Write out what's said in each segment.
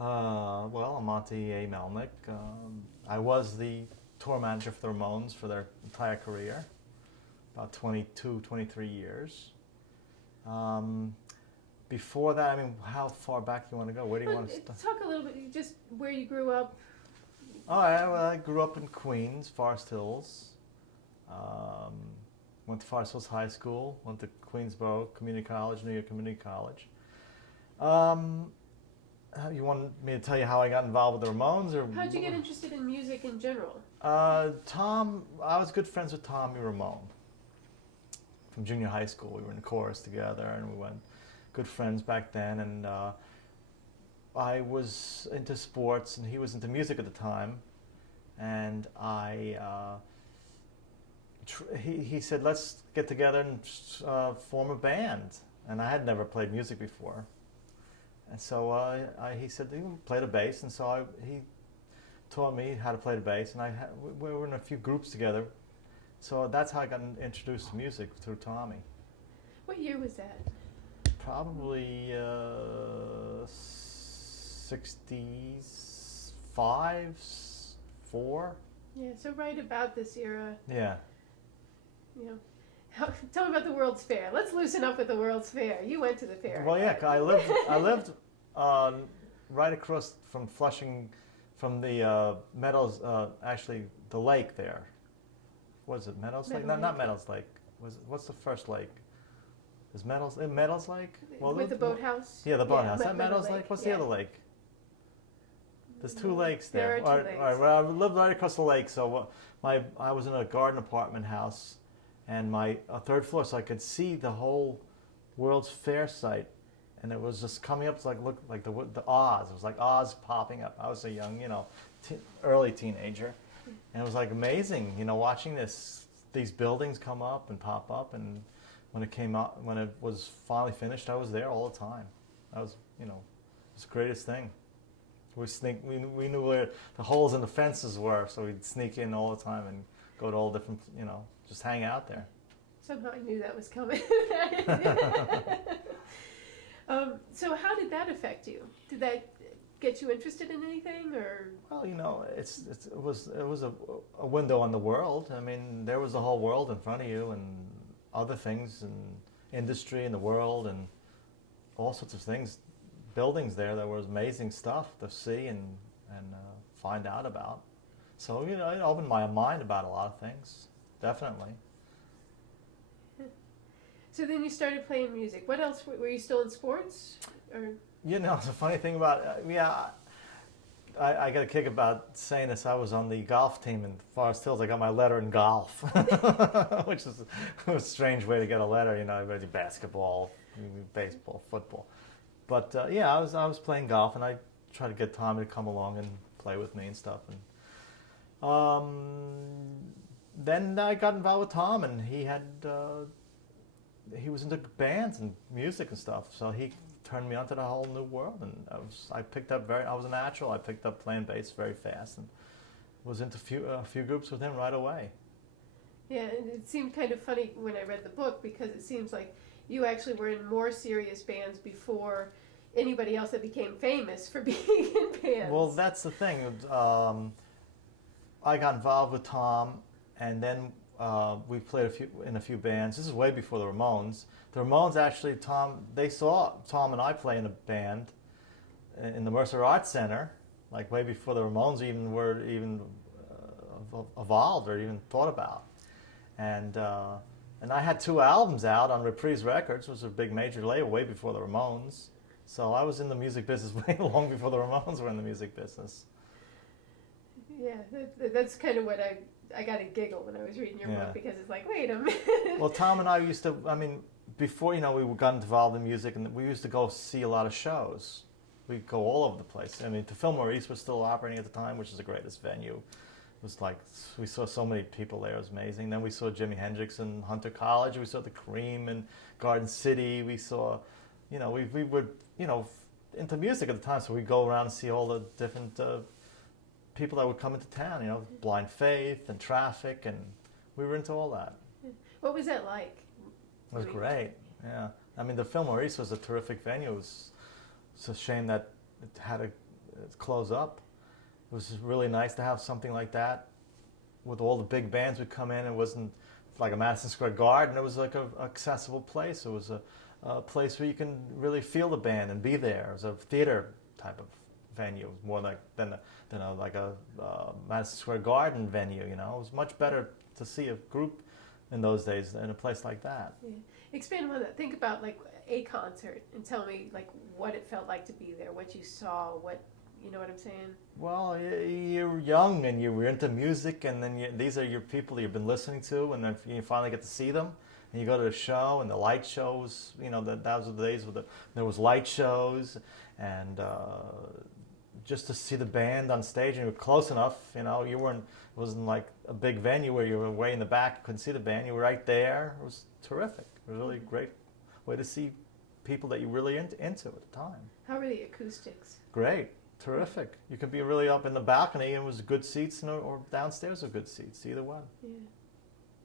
Well, I'm Monte Melnick. I was the tour manager for the Ramones for their entire career, about 22, 23 years. Um, Before that, I mean, how far back you want to go? Where do you But want to start? talk a little bit, just where you grew up. Oh, I grew up in Queens, Forest Hills. Um, Went to Forest Hills High School. Went to Queensboro Community College, New York Community College. Um, you want me to tell you how I got involved with the Ramones, or How'd you get interested in music in general? Tom? I was good friends with Tommy Ramone from junior high school. We were in the chorus together, and we went good friends back then. And I was into sports, and he was into music at the time. And he said, let's get together and form a band. And I had never played music before. And so he said, you can play the bass. And so he taught me how to play the bass. And we were in a few groups together. So that's how I got introduced to music, through Tommy. What year was that? Probably 65, 4. Yeah, so right about this era, Yeah. you know. Tell me about the World's Fair. Let's loosen up with the World's Fair. You went to the fair. Well, yeah, I lived right across from Flushing, from the Meadows, actually the lake there. Was it Meadows Lake? No, not Meadows Lake. What's the first lake? Is Meadows Lake? Well, with the boathouse? Yeah, the boathouse. Is that Meadow Meadows Lake? What's the other lake? There's two lakes There there. are two lakes. All right, well, I lived right across the lake, so I was in a garden apartment house, and my third floor, so I could see the whole World's Fair site, and it was just coming up to look like the Oz. It was like Oz popping up. I was a young, early teenager, and it was like amazing, watching these buildings come up and pop up, and when it was finally finished, I was there all the time. That was, it was the greatest thing. We knew where the holes in the fences were, so we'd sneak in all the time and go to all different, just hang out there. Somehow I knew that was coming. So how did that affect you? Did that get you interested in anything, or? Well, it was a window on the world. I mean, there was the whole world in front of you, and other things, and industry in the world, and all sorts of things. Buildings there was amazing stuff to see and find out about. So it opened my mind about a lot of things, definitely. So then you started playing music. What else? Were you still in sports? Or? The funny thing about I got a kick about saying this. I was on the golf team in Forest Hills. I got my letter in golf, which is a strange way to get a letter. Everybody basketball, baseball, football. But I was playing golf, and I tried to get Tommy to come along and play with me and stuff. And then I got involved with Tom, and he was into bands and music and stuff. So he turned me onto the whole new world, and I was a natural. I picked up playing bass very fast, and was into a few groups with him right away. Yeah, and it seemed kind of funny when I read the book, because it seems like you actually were in more serious bands before anybody else that became famous for being in bands. Well, that's the thing. I got involved with Tom, and then we played in a few bands. This is way before the Ramones. The Ramones actually, they saw Tom and I play in a band in the Mercer Arts Center, like way before the Ramones were evolved or even thought about. And I had 2 albums out on Reprise Records, which was a big major label, way before the Ramones. So I was in the music business way long before the Ramones were in the music business. Yeah, that's kind of what I got a giggle when I was reading your book, because it's like, wait a minute. Well, Tom and I before we got involved in music, and we used to go see a lot of shows. We'd go all over the place. The Fillmore East was still operating at the time, which is the greatest venue. It was like, we saw so many people there. It was amazing. Then we saw Jimi Hendrix in Hunter College. We saw the Cream in Garden City. We saw, we were, into music at the time, so we'd go around and see all the different people that would come into town, Blind Faith and Traffic, and we were into all that. What was that like? It was great, yeah. The Fillmore East was a terrific venue. It's a shame that it close up. It was just really nice to have something like that with all the big bands would come in. It wasn't like a Madison Square Garden. It was like a accessible place. It was a place where you can really feel the band and be there. It was a theater type of venue, more like than like a Madison Square Garden venue. You know, it was much better to see a group in those days in a place like that. Yeah. Expand on that. Think about like a concert and tell me like what it felt like to be there, what you saw, what, you know what I'm saying? Well, you're young and you were into music, and then these are your people you've been listening to, and then you finally get to see them, and you go to the show, and the light shows. You know, that was the days where there was light shows, and just to see the band on stage, and you were close enough. You know, it wasn't like a big venue where you were way in the back, you couldn't see the band. You were right there. It was terrific. It was a really great way to see people that you really into at the time. How were the acoustics? Great. Terrific. You could be really up in the balcony and it was good seats, or downstairs are good seats, either one. Yeah.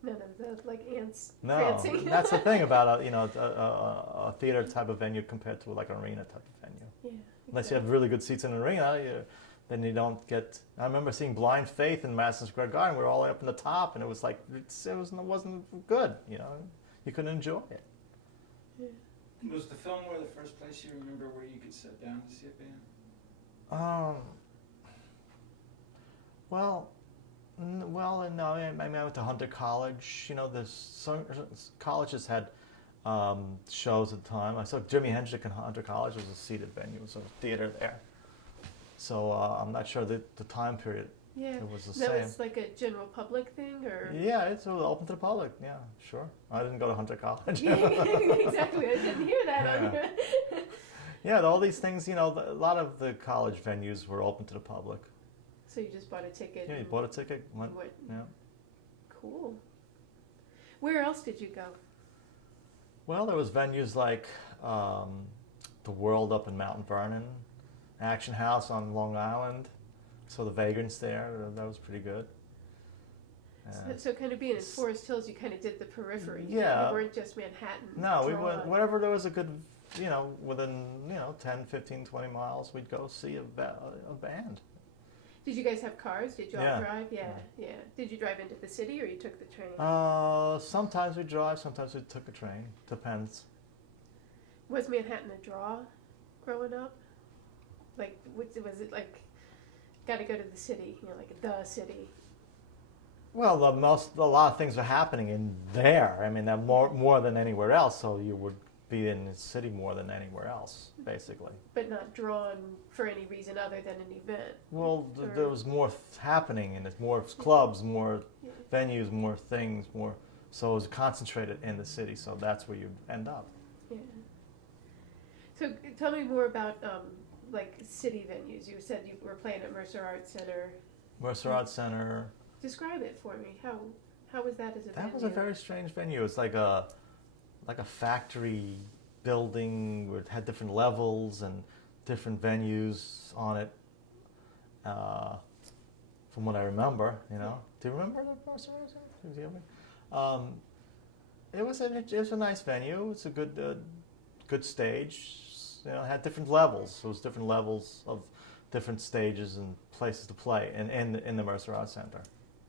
None of the like ants No, prancing. that's the thing about a theater type of venue compared to like an arena type of venue. Yeah. Unless you have really good seats in an arena, then you don't get. I remember seeing Blind Faith in Madison Square Garden. We were all the way up in the top, and it was like it wasn't good. You know, you couldn't enjoy it. Yeah. Was the Fillmore the first place you remember where you could sit down to see a band? Well, no. I mean, I went to Hunter College. You know, some colleges had shows at the time. I saw Jimi Hendrix in Hunter College. It was a seated venue. It was a theater there. So I'm not sure the time period. Yeah. It was the That same. was like a general public thing, or? Yeah, it's open to the public. Yeah, sure. I didn't go to Hunter College. Yeah, exactly. I didn't hear that on here. Yeah, all these things, you know, a lot of the college venues were open to the public. So you just bought a ticket? Yeah, you bought a ticket. Went, yeah. Cool. Where else did you go? Well, there was venues like the World up in Mount Vernon, Action House on Long Island. So the Vagrants there, that was pretty good. So kind of being in Forest Hills, you kind of did the periphery. Yeah. You weren't just Manhattan. No, we went, wherever there was a good, you know, within, 10, 15, 20 miles, we'd go see a band. Did you guys have cars? Did you all Yeah. drive? Yeah. Did you drive into the city or you took the train? Sometimes we drive, sometimes we took a train. Depends. Was Manhattan a draw growing up? Like, was it like, got to go to the city, like the city? Well, a lot of things are happening in there. I mean, more than anywhere else. So you would be in the city more than anywhere else, basically. But not drawn for any reason other than an event. Well, there was more happening, and it's more clubs, more venues, more things, more. So it was concentrated in the city. So that's where you end up. Yeah. So tell me more about like city venues. You said you were playing at Mercer Arts Center. Mercer Arts Center. Describe it for me. How was that as a venue? That was a very strange venue. It's like a factory building where it had different levels and different venues on it. From what I remember, Do you remember the Mercer Arts Center? It was a nice venue. It's a good stage. It had different levels. There was different levels of different stages and places to play in the Mercer Arts Center.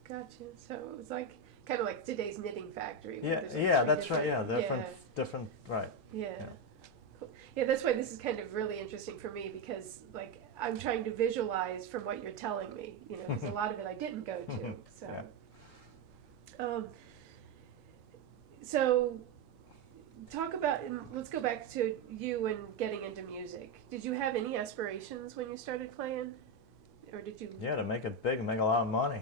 Gotcha. So it was like kind of like today's Knitting Factory. Yeah, that's right. Yeah, different. Right. Yeah. Cool. Yeah, that's why this is kind of really interesting for me because like I'm trying to visualize from what you're telling me. There's a lot of it I didn't go to. So. Yeah. So talk about, let's go back to you and getting into music. Did you have any aspirations when you started playing? Or did you? Yeah, to make it big and make a lot of money.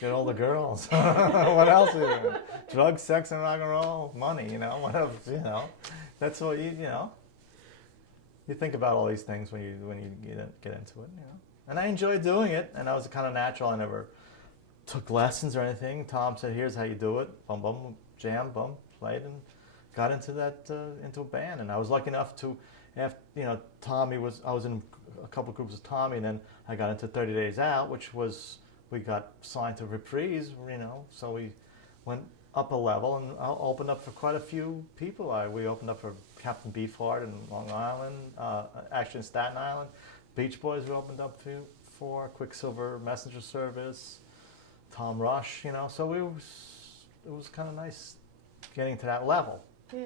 Get all the girls. What else is there? Drugs, sex, and rock and roll. Money, what else, That's what you think about all these things when you get into it, And I enjoyed doing it, and I was kind of natural. I never took lessons or anything. Tom said, here's how you do it. Bum, bum, jam, bum, played, and got into into a band. And I was lucky enough to, after, I was in a couple groups with Tommy, and then I got into 30 Days Out, which was, we got signed to Reprise, so we went up a level and opened up for quite a few people. We opened up for Captain Beefheart in Long Island, actually in Staten Island, Beach Boys we opened up for Quicksilver Messenger Service, Tom Rush, you know. So it was kind of nice getting to that level. Yeah.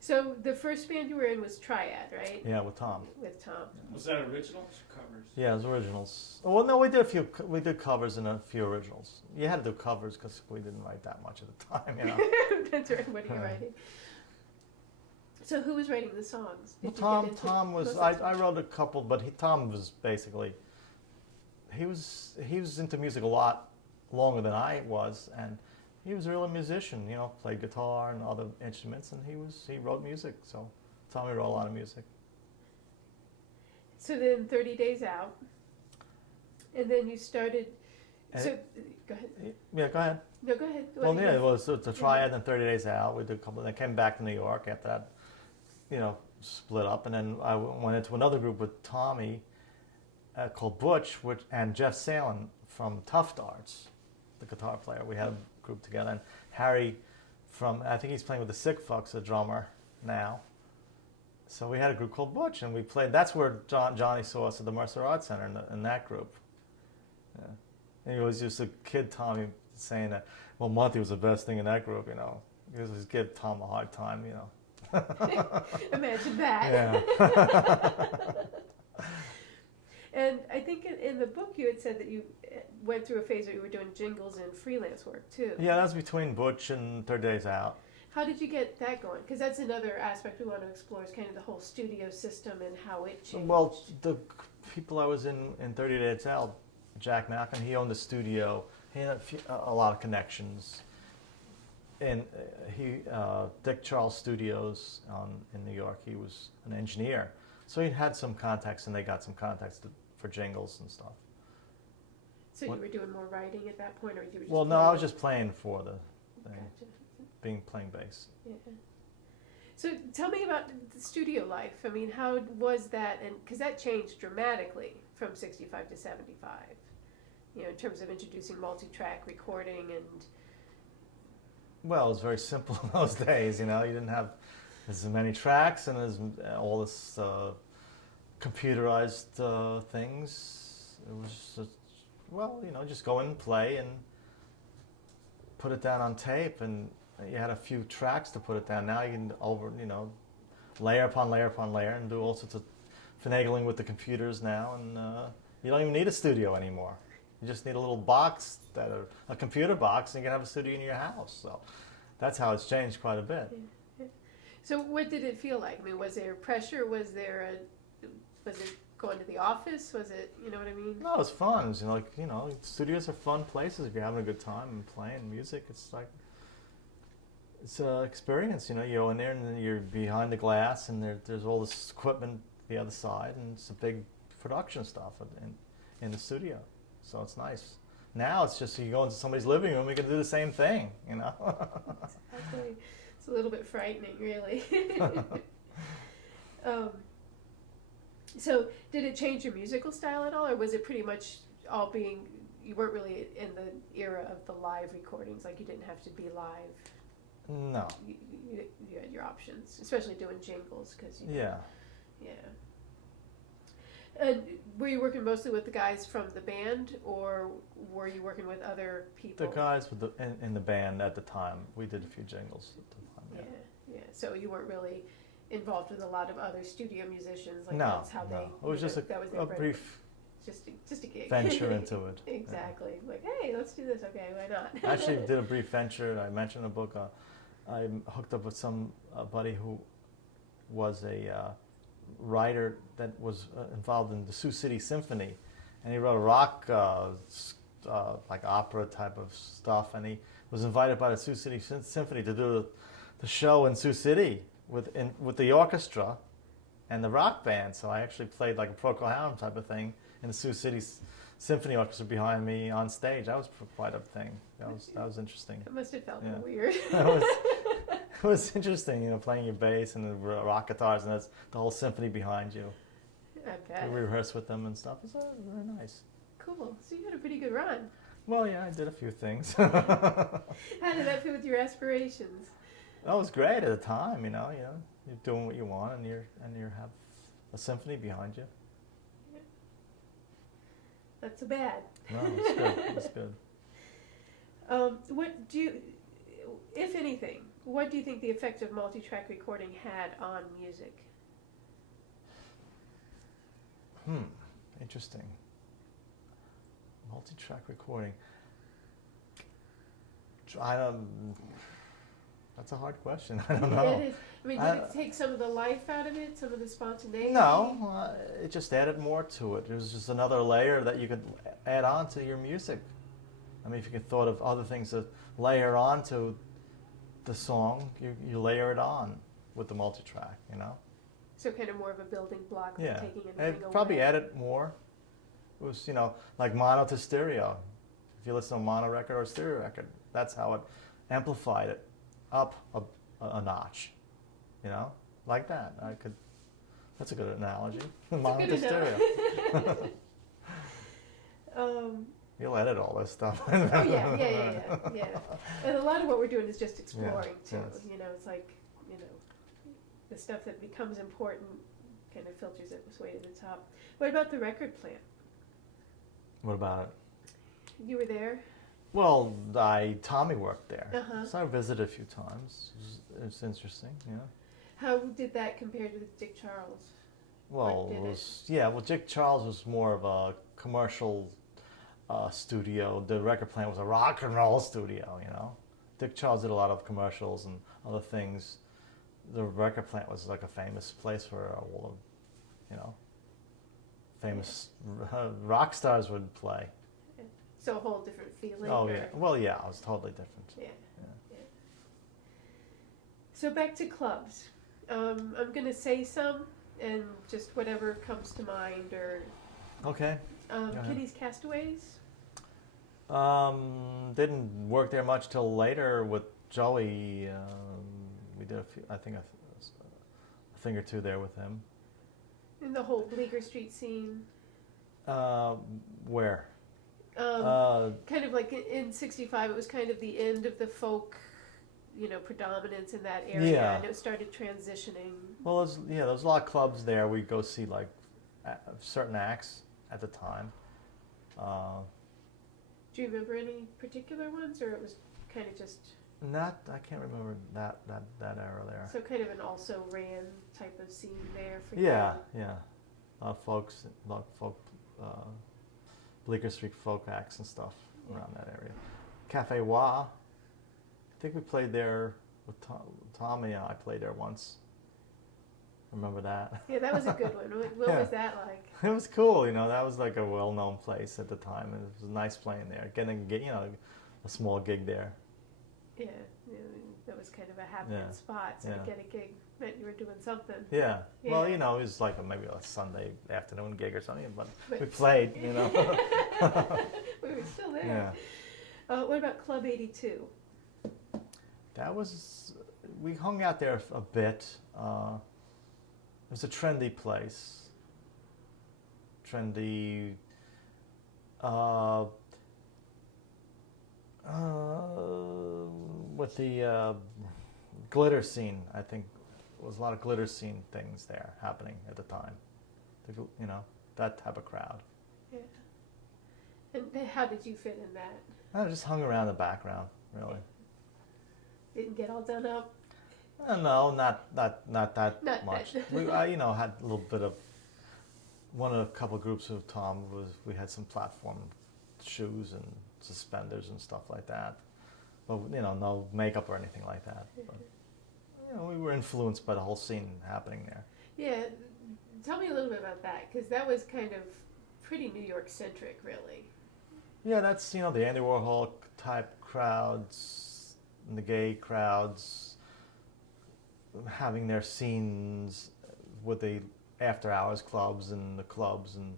So the first band you were in was Triad, right? Yeah, with Tom. With Tom. Was that originals or covers? Yeah, it was originals. Well, no, we did covers and a few originals. You had to do covers because we didn't write that much at the time, you know. That's right. What are you writing? So who was writing the songs? Well, Did you get into Tom was. most of I wrote a couple, but Tom was basically. He was into music a lot longer than I was, and he was a real musician. You know, played guitar and other instruments, and he wrote music. So Tommy wrote a lot of music. So then 30 Days Out, and then you started. And So go ahead. Yeah, go ahead. No, go ahead. Well, yeah, it was the Triad and 30 Days Out. We did a couple. They came back to New York after that, you know, split up, and then I went into another group with Tommy called Butch, and Jeff Salen from Tough Darts, the guitar player. We had a group together, and Harry I think he's playing with the Sick Fucks, a drummer now. So we had a group called Butch, and we played. That's where Johnny saw us at the Mercer Arts Center in that group. Yeah. And he was just a kid, Tommy, saying that, well, Monte was the best thing in that group, you know. He was just give Tom a hard time, you know. Imagine that. Yeah. And I think in the book you had said that you went through a phase where you were doing jingles and freelance work too. Yeah, that was between Butch and 30 Days Out. How did you get that going? Because that's another aspect we want to explore, is kind of the whole studio system and how it changed. Well, the people I was in 30 Days Out, Jack Malkin, he owned a studio. He had a lot of connections. And Dick Charles Studios in New York, he was an engineer. So he had some contacts, and they got some contacts for jingles and stuff. So you were doing more writing at that point, or you were just Well, no, I was just playing for the thing, Gotcha. playing bass. Yeah. So tell me about the studio life. I mean, how was that? And because that changed dramatically from 65 to 75, you know, in terms of introducing multi-track recording and. Well, it was very simple in those days, you know. You didn't have as many tracks and all this computerized things. It was just, well, you know, just go in and play and put it down on tape, and you had a few tracks to put it down. Now you can layer upon layer upon layer, and do all sorts of finagling with the computers now, and you don't even need a studio anymore. You just need a little box, a computer box, and you can have a studio in your house. So that's how it's changed quite a bit. Yeah. So what did it feel like? I mean, was there pressure? Was it going to the office? Was it, you know what I mean? No, it was fun. It was, studios are fun places if you're having a good time and playing music. It's like, it's an experience, you know. You go in there and then you're behind the glass, and there's all this equipment the other side, and it's a big production stuff in the studio. So it's nice. Now it's just you go into somebody's living room, you can do the same thing, you know. Exactly. It's a little bit frightening, really. So did it change your musical style at all, or was it pretty much you weren't really in the era of the live recordings, like you didn't have to be live? No. You had your options, especially doing jingles, because Yeah. Yeah. And were you working mostly with the guys from the band, or were you working with other people? The guys in the band at the time, we did a few jingles at the time. Yeah. So you weren't really involved with a lot of other studio musicians, like No, that's how no. they. It was just that was a brief just a gig. venture into it. Exactly. Yeah. Like, hey, let's do this. Okay, why not? I actually did a brief venture. I mentioned in the book. I hooked up with somebody who was a writer that was involved in the Sioux City Symphony, and he wrote a rock, like opera type of stuff. And he was invited by the Sioux City Symphony to do the show in Sioux City with the orchestra and the rock band. So I actually played like a Procol Harum type of thing in the Sioux City Symphony Orchestra behind me on stage. That was quite a thing. That was interesting. It must have felt weird. It was interesting, you know, playing your bass and the rock guitars, and that's the whole symphony behind you. I bet. We rehearsed with them and stuff. It was very nice. Cool. So you had a pretty good run. Well, yeah, I did a few things. How did that fit with your aspirations? That was great at the time, you know. You're doing what you want, and you have a symphony behind you. Not so bad. No, it's good. It's good. What do you, if anything, what do you think the effect of multi-track recording had on music? Interesting. Multi-track recording. That's a hard question. I don't know. It is. I mean, did it take some of the life out of it, some of the spontaneity? No, it just added more to it. It was just another layer that you could add on to your music. I mean, if you could thought of other things to layer onto the song, you layer it on with the multi-track, you know? So kind of more of a building block than taking anything it away. probably added more. It was, you know, like mono to stereo. If you listen to a mono record or a stereo record, that's how it amplified it up a notch, you know, like that. That's a good analogy. Mono to stereo. You'll edit all this stuff. Oh yeah. And a lot of what we're doing is just exploring too. Yes. You know, it's like, you know, the stuff that becomes important kind of filters its way to the top. What about the record plant? What about it? You were there? Well, Tommy worked there, Uh-huh. so I visited a few times. It's interesting, yeah. How did that compare to Dick Charles? Well, did it was well. Dick Charles was more of a commercial studio. The record plant was a rock and roll studio, you know. Dick Charles did a lot of commercials and other things. The record plant was like a famous place where all of, you know, famous rock stars would play. So a whole different feeling? Oh yeah. Well, yeah, it was totally different. Yeah. So back to clubs. I'm going to say some, and just whatever comes to mind, or Okay. Kitty's Castaways. Didn't work there much till later with Joey. We did I think a thing or two there with him. In the whole Bleecker Street scene. Where? Kind of like in '65, it was kind of the end of the folk, you know, predominance in that area, Yeah. and it started transitioning. Well, there's a lot of clubs there. We'd go see like certain acts at the time. Do you remember any particular ones, or it was kind of just? I can't remember that era there. So kind of an also ran type of scene there for you. Yeah. A lot of folk, Bleecker Street folk acts and stuff around that area. Cafe Wah, I think we played there with Tommy. I played there once. Remember that? Yeah, that was a good one. What was that like? It was cool, you know. That was like a well-known place at the time. It was nice playing there, getting a small gig there. Yeah, that was kind of a happening spot. So to get a gig meant you were doing something. Yeah. Well, Yeah. you know, it was like maybe a Sunday afternoon gig or something, but we played, you know. We were still there. Yeah. What about Club 82? We hung out there a bit. It was a trendy place. Trendy. With the glitter scene, I think there was a lot of glitter scene things there happening at the time. You know, that type of crowd. Yeah. And how did you fit in that? I just hung around the background, really. Didn't get all done up? No, not that Not much. that. We, had a little bit of one of a couple of groups with Tom we had some platform shoes and suspenders and stuff like that, but no makeup or anything like that. But, we were influenced by the whole scene happening there. Yeah, tell me a little bit about that, because that was kind of pretty New York centric, really. Yeah, that's the Andy Warhol type crowds, and the gay crowds having their scenes with the after hours clubs and the clubs, and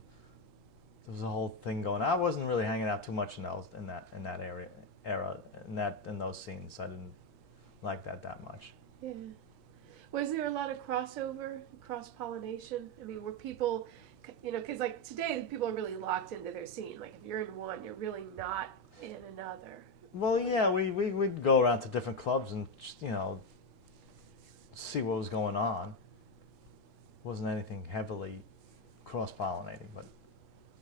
there was a whole thing going. I wasn't really hanging out too much in that era in those scenes. I didn't like that much. Yeah. Was there a lot of crossover, cross-pollination? I mean, were people, because like today people are really locked into their scene. Like if you're in one, you're really not in another. Well, yeah, we'd go around to different clubs and see what was going on. wasn't anything heavily cross-pollinating, but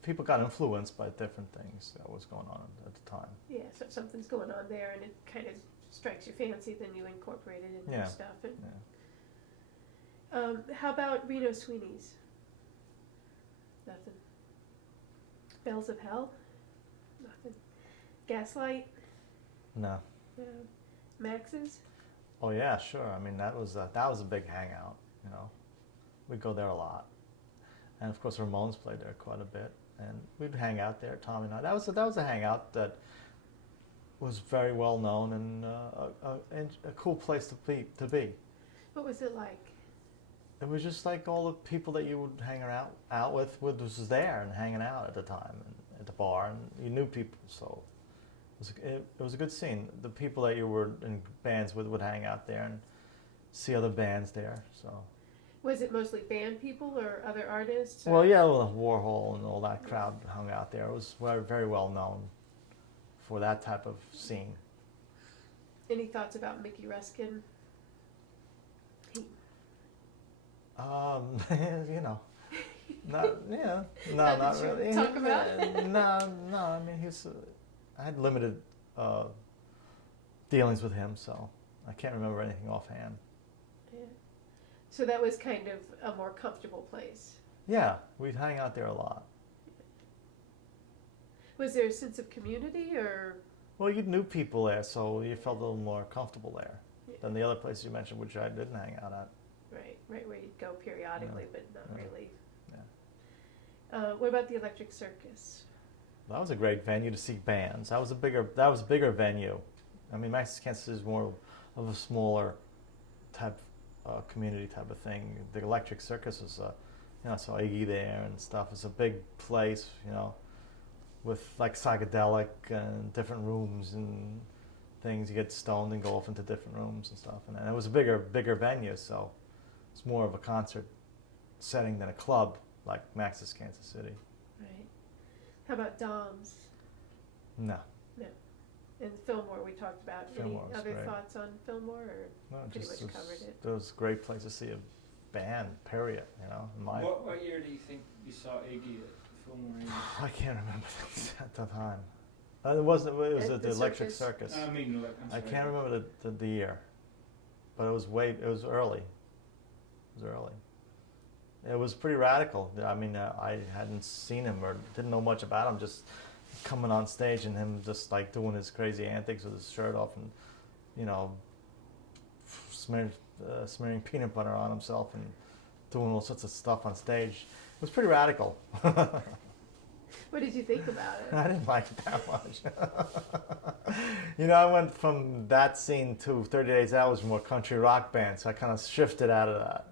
people got influenced by different things that was going on at the time. Yeah, so if something's going on there and it kind of strikes your fancy, then you incorporate it into your stuff. And, how about Reno Sweeney's? Nothing. Bells of Hell? Nothing. Gaslight? No. Max's? Oh yeah, sure. I mean, that was a big hangout. You know, we'd go there a lot, and of course Ramones played there quite a bit, and we'd hang out there. Tommy and I. That was a hangout that was very well known and a cool place to be. What was it like? It was just like all the people that you would hang out with was there and hanging out at the time and at the bar, and you knew people, so it was a good scene. The people that you were in bands with would hang out there and see other bands there. So. Was it mostly band people or other artists? Or? Well, yeah, Warhol and all that crowd hung out there. It was very, very well known for that type of scene. Any thoughts about Mickey Ruskin? You know, not really. Talk about? No. I mean, I had limited dealings with him, so I can't remember anything offhand. Yeah. So that was kind of a more comfortable place. Yeah, we'd hang out there a lot. Was there a sense of community, or? Well, you knew people there, so you felt a little more comfortable there than the other places you mentioned, which I didn't hang out at. Right, where you'd go periodically, but not really. Yeah. What about the Electric Circus? That was a great venue to see bands. That was a bigger venue. I mean, Max's Kansas is more of a smaller type community type of thing. The Electric Circus is, so Iggy there and stuff. It's a big place, with like psychedelic and different rooms and things. You get stoned and go off into different rooms and stuff. And it was a bigger venue, so it's more of a concert setting than a club like Max's Kansas City. Right. How about Dom's? No. And Fillmore we talked about. Fillmore Any other great. thoughts on Fillmore, or No, pretty much covered it? It was a great place to see a band, period, What year do you think you saw Iggy at Fillmore? I can't remember at the time. It was at the Electric Circus. I mean, I can't remember the year, but it was early. It was pretty radical. I mean, I hadn't seen him or didn't know much about him, just coming on stage and him just like doing his crazy antics with his shirt off and, smearing peanut butter on himself and doing all sorts of stuff on stage. It was pretty radical. What did you think about it? I didn't like it that much. I went from that scene to 30 Days Out was more country rock band, so I kind of shifted out of that,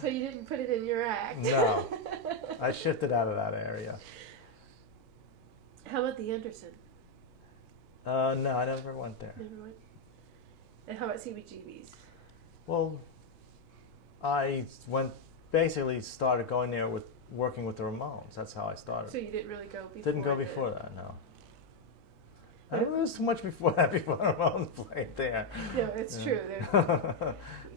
So you didn't put it in your act? No, I shifted out of that area. How about the Anderson? No, I never went there. Never went. And how about CBGB's? Well, I basically started going there working with the Ramones. That's how I started. So you didn't really go before? Didn't go before that, no. I mean, it was too much before that, before the Ramones played there. No, it's true.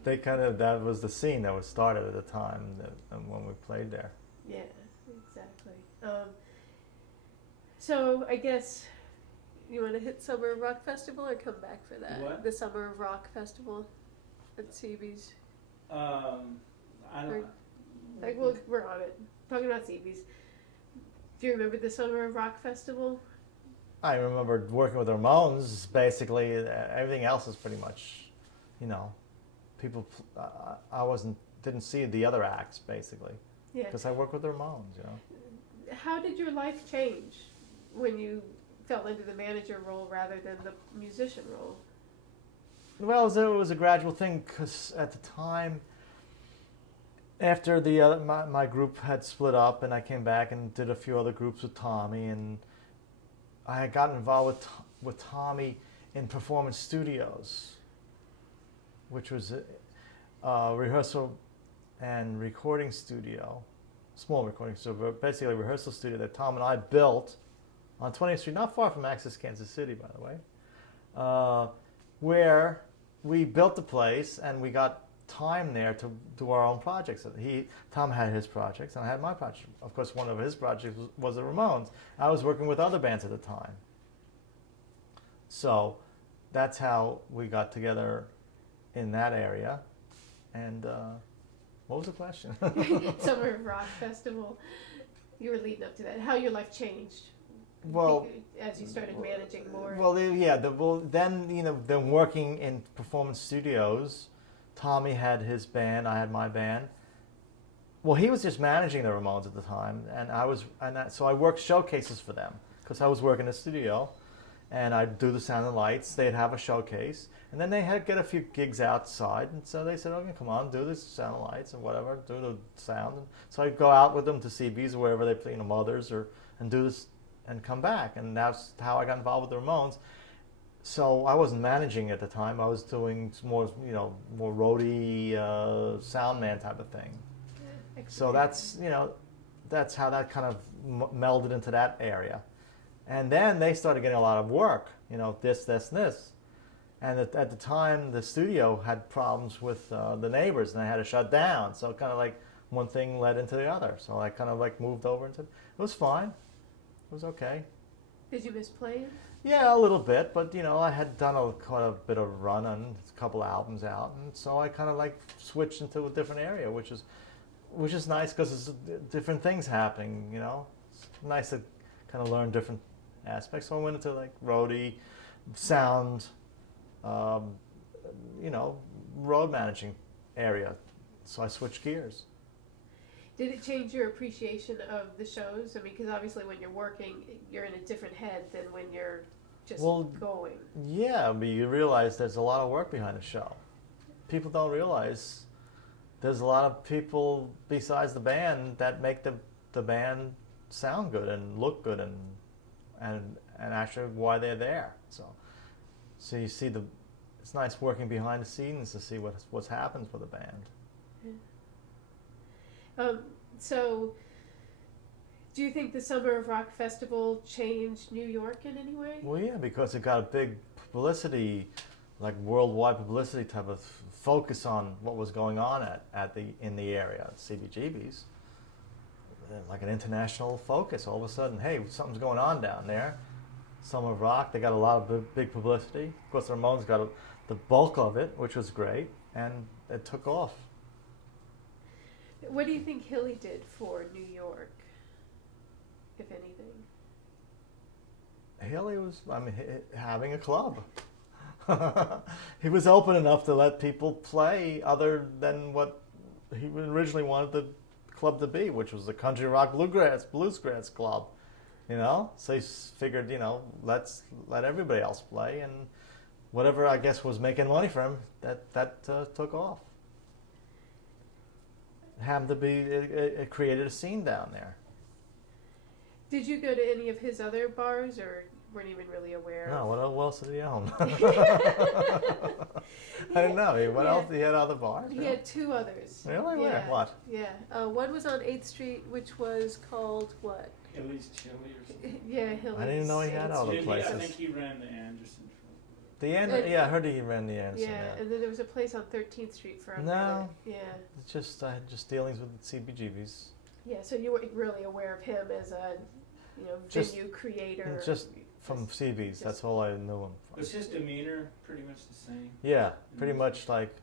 That was the scene that was started at the time when we played there. Yeah, exactly. So I guess you want to hit Summer of Rock Festival or come back for that? What? The Summer of Rock Festival at CB's. I don't. We're on it. Talking about CB's. Do you remember the Summer of Rock Festival? I remember working with the Ramones. Basically, everything else is pretty much, people. Didn't see the other acts basically. Yeah. Because I work with the Ramones, How did your life change when you fell into the manager role rather than the musician role? Well, it was a gradual thing because at the time, after my group had split up and I came back and did a few other groups with Tommy, and I had gotten involved with Tommy in performance studios, which was a rehearsal and recording studio, small recording studio, but basically a rehearsal studio that Tom and I built on 20th Street, not far from Access, Kansas City, by the way, where we built the place and we got time there to do our own projects. Tom had his projects and I had my project. Of course, one of his projects was the Ramones. I was working with other bands at the time. So that's how we got together in that area. And what was the question? Summer of Rock Festival. You were leading up to that. How your life changed. Well, as you started managing more. Well, then working in performance studios, Tommy had his band, I had my band. Well, he was just managing the Ramones at the time, so I worked showcases for them because I was working in the studio, and I'd do the sound and lights. They'd have a showcase, and then they had get a few gigs outside, and so they said, "Okay, come on, do the sound and lights and whatever, do the sound." And so I'd go out with them to CBs or wherever they play, Mothers, and do this and come back, and that's how I got involved with the Ramones. So I wasn't managing at the time. I was doing more roadie, sound man type of thing. Yeah, so that's how that kind of melded into that area. And then they started getting a lot of work, this, and this. And at the time, the studio had problems with the neighbors, and they had to shut down. So kind of like one thing led into the other. So I kind of like moved over into it. It was fine. It was okay. Did you miss playing? Yeah, a little bit, but I had done quite a bit of run on a couple albums out, and so I kind of like switched into a different area, which is nice because there's different things happening. It's nice to kind of learn different aspects. So I went into like roadie, sound, road managing area. So I switched gears. Did it change your appreciation of the shows? I mean, because obviously when you're working, you're in a different head than when you're just going. Yeah, but you realize there's a lot of work behind a show. People don't realize there's a lot of people besides the band that make the band sound good and look good and actually why they're there. So you see it's nice working behind the scenes to see what's happened for the band. Yeah. So, do you think the Summer of Rock Festival changed New York in any way? Well, yeah, because it got a big publicity, like worldwide publicity type of focus on what was going on in the area at CBGB's. Like an international focus. All of a sudden, hey, something's going on down there. Summer of Rock, they got a lot of big publicity. Of course, the Ramones got the bulk of it, which was great, and it took off. What do you think Hilly did for New York, if anything? Hilly was, having a club. He was open enough to let people play other than what he originally wanted the club to be, which was the country rock bluegrass club. So he figured, let's let everybody else play, and whatever I guess was making money for him, that took off. Happened to be it created a scene down there. Did you go to any of his other bars, or weren't even really aware? No, what else did he own? I didn't know. What else? He had other bars? He had two others. Really? Yeah. Where? What? Yeah. One was on 8th Street, which was called what? Hilly's Chili or something. Yeah, Hilly's. I didn't know he had other places. I think he ran the Anderson. Yeah, I heard he ran the Anderson. Yeah, and then there was a place on 13th Street for a No. minute. Yeah. It's just I had just dealings with CBGBs. Yeah, so you weren't really aware of him as a, venue creator. Just from CBs. That's all I knew him from. Was his demeanor pretty much the same? Yeah, pretty much like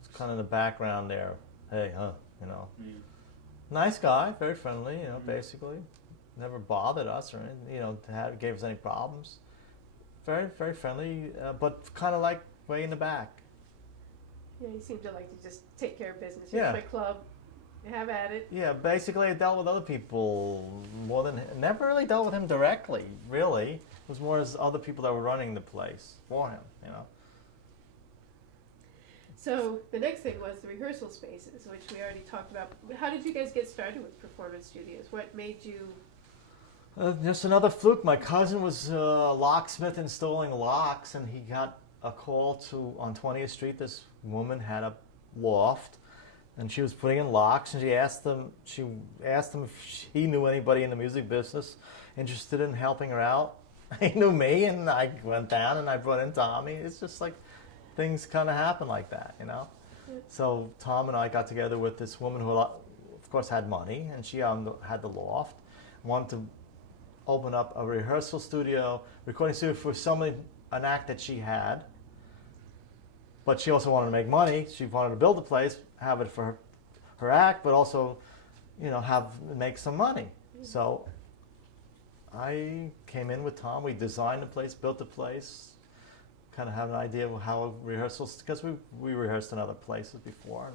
it's kind of the background there. Hey, huh? Yeah. Nice guy, very friendly. Basically, never bothered us or anything. Gave us any problems. Very, very friendly, but kind of like way in the back. Yeah, he seemed to like to just take care of business. Yeah. Here's my club. Have at it. Yeah, basically I dealt with other people more than never really dealt with him directly. Really, it was more as other people that were running the place for him. So the next thing was the rehearsal spaces, which we already talked about. How did you guys get started with performance studios? What made you? Just another fluke. My cousin was a locksmith installing locks, and he got a call on 20th Street. This woman had a loft, and she was putting in locks. And she asked him if he knew anybody in the music business interested in helping her out. He knew me, and I went down and I brought in Tommy. It's just like, things kind of happen like that, you know. Yeah. So Tom and I got together with this woman who, of course, had money, and she had the loft, wanted to open up a rehearsal studio, recording studio for an act that she had. But she also wanted to make money. She wanted to build a place, have it for her act, but also, you know, make some money. So I came in with Tom. We designed the place, built the place, kind of had an idea of how rehearsals, because we rehearsed in other places before,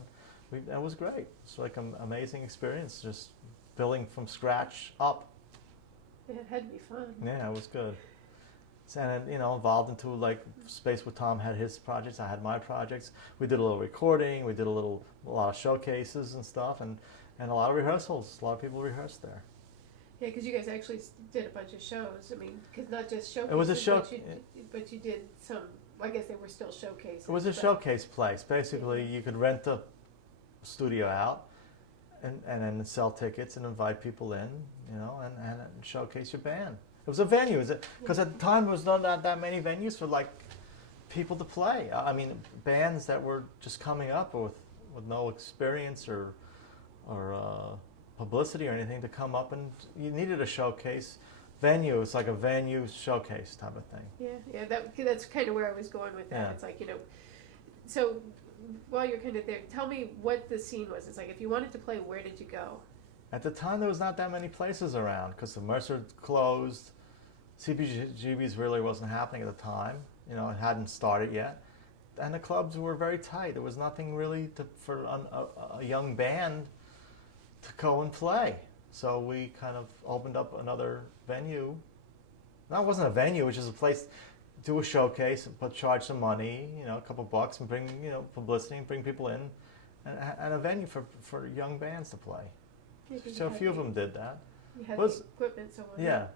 and it was great. It's like an amazing experience, just building from scratch up. Yeah, it had to be fun. Yeah, it was good. And you know, involved into like space where Tom had his projects, I had my projects. We did a little recording, we did a lot of showcases and stuff, and a lot of rehearsals. A lot of people rehearsed there. Yeah, because you guys actually did a bunch of shows. I mean, because not just showcases. It was a show, but you did some. I guess they were still showcases. It was a showcase place. Basically, you could rent the studio out, and then sell tickets and invite people in, you know, and showcase your band. It was a venue, because at the time there was not that many venues for like people to play. I mean, bands that were just coming up with no experience or publicity or anything to come up, and you needed a showcase venue. It's like a venue showcase type of thing. Yeah, that's kind of where I was going with that. Yeah. It's like, you know, so while you're kind of there, tell me what the scene was. It's like, if you wanted to play, where did you go? At the time, there was not that many places around because the Mercer closed. CBGB's really wasn't happening at the time. You know, it hadn't started yet. And the clubs were very tight. There was nothing really for a young band to go and play. So we kind of opened up another venue. No, it wasn't a venue, which is a place, do a showcase, but charge some money, you know, a couple bucks, and bring, you know, publicity and bring people in, and a venue for young bands to play. Yeah, So a few of them did that. You had the equipment, so Yeah.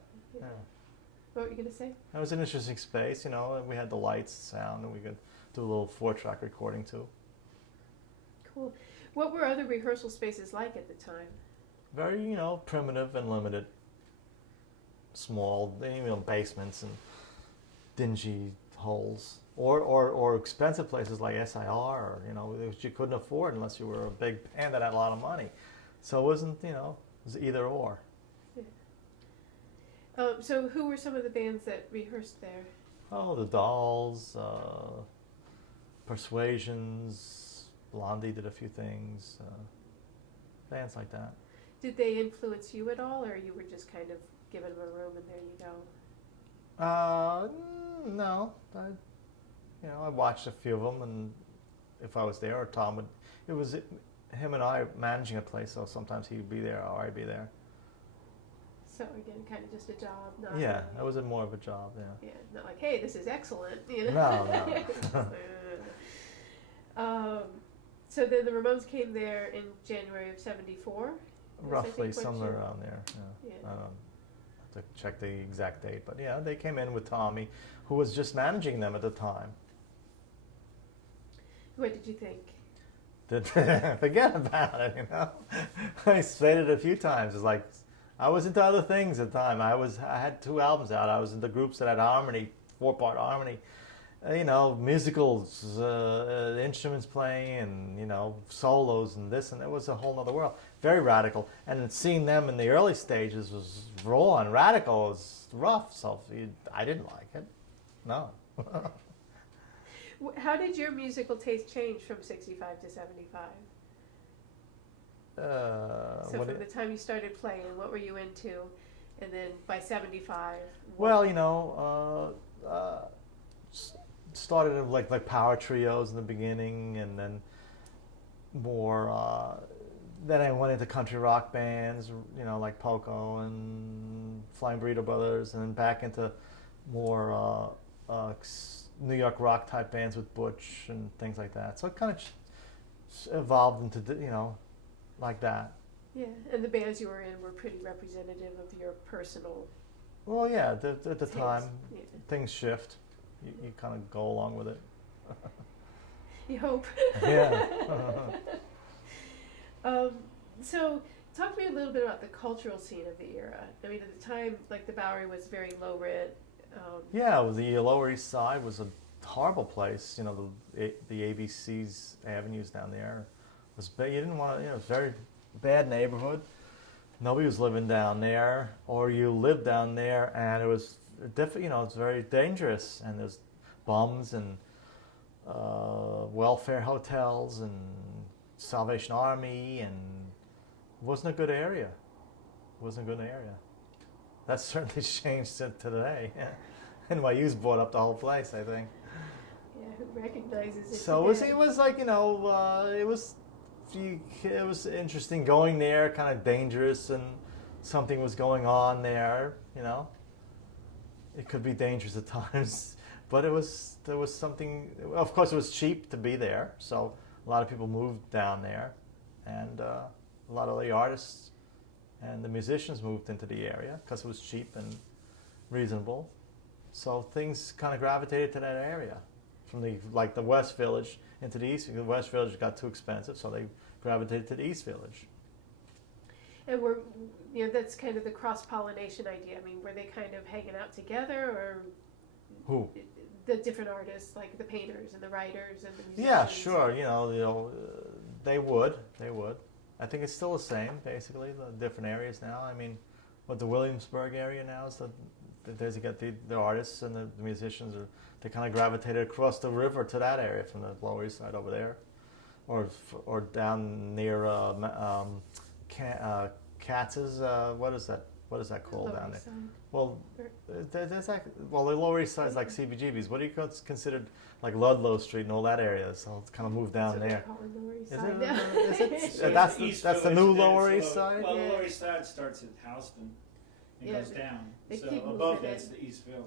What were you going to say? It was an interesting space, you know, and we had the lights, sound, and we could do a little 4-track recording too. Cool. What were other rehearsal spaces like at the time? Very, you know, primitive and limited. Small, you know, basements and dingy holes. Or expensive places like SIR, or, you know, which you couldn't afford unless you were a big band that had a lot of money. So it wasn't, you know, it was either or. Yeah. So who were some of the bands that rehearsed there? Oh, the Dolls, Persuasions, Blondie did a few things, bands like that. Did they influence you at all, or you were just kind of given them a room and there you go? No. I watched a few of them, and if I was there, or Tom would, it was him and I managing a place, so sometimes he would be there or I'd be there. So again, kind of just a job, not Yeah, really, that was more of a job, yeah. Yeah, not like, hey, this is excellent, you know? No. So then the Ramones came there in January of '74? Roughly, somewhere around there, yeah. Yeah. I have to check the exact date, but yeah, they came in with Tommy, who was just managing them at the time. What did you think? Forget about it, you know. I said it a few times. It's like, I was into other things at the time. I had 2 albums out. I was into groups that had harmony, 4-part harmony, you know, musicals, instruments playing, and, you know, solos and this, and it was a whole other world. Very radical. And seeing them in the early stages was raw and radical. It was rough, so I didn't like it. No. How did your musical taste change from '65 to '75? So from the time you started playing, what were you into? And then by '75? Well, you know, started like power trios in the beginning, and then more, then I went into country rock bands, you know, like Poco and Flying Burrito Brothers, and then back into more New York rock type bands with Butch and things like that. So it kind of evolved into, you know, like that. Yeah, and the bands you were in were pretty representative of your personal. Well, yeah, at the taste. time, Yeah. things shift. You kind of go along with it. You hope. Yeah. So talk to me a little bit about the cultural scene of the era. I mean, at the time, like the Bowery was very low rent. Yeah, the Lower East Side was a horrible place. You know, the ABC's avenues down there was bad. You didn't want to. You know, it was very bad neighborhood. Nobody was living down there, or you lived down there, and it was you know, it's very dangerous, and there's bums and welfare hotels and Salvation Army, and it wasn't a good area. It wasn't a good area. That's certainly changed to today. NYU's bought up the whole place, I think. Yeah, who recognizes it? So it was like, you know, it was interesting going there, kind of dangerous, and something was going on there, you know. It could be dangerous at times, but there was something. Of course, it was cheap to be there, so a lot of people moved down there, and a lot of the artists and the musicians moved into the area because it was cheap and reasonable. So things kind of gravitated to that area, from the West Village into the East. The West Village got too expensive, so they gravitated to the East Village. And that's kind of the cross-pollination idea. I mean, were they kind of hanging out together, or Who? the different artists, like the painters and the writers and the musicians? Yeah, sure. You know, they would. I think it's still the same, basically. The different areas now. I mean, what the Williamsburg area now is there's you get the artists and the musicians they kind of gravitated across the river to that area from the Lower East Side over there, or down near Katz's. What is that called down there? Well, there's the Lower East Side is like CBGB's. What do you consider like Ludlow Street and all that area? So it's kind of moved down there. Is it? That's the new Lower East Side. Well, the Lower East Side starts at Houston and goes down. So above that's the East Village.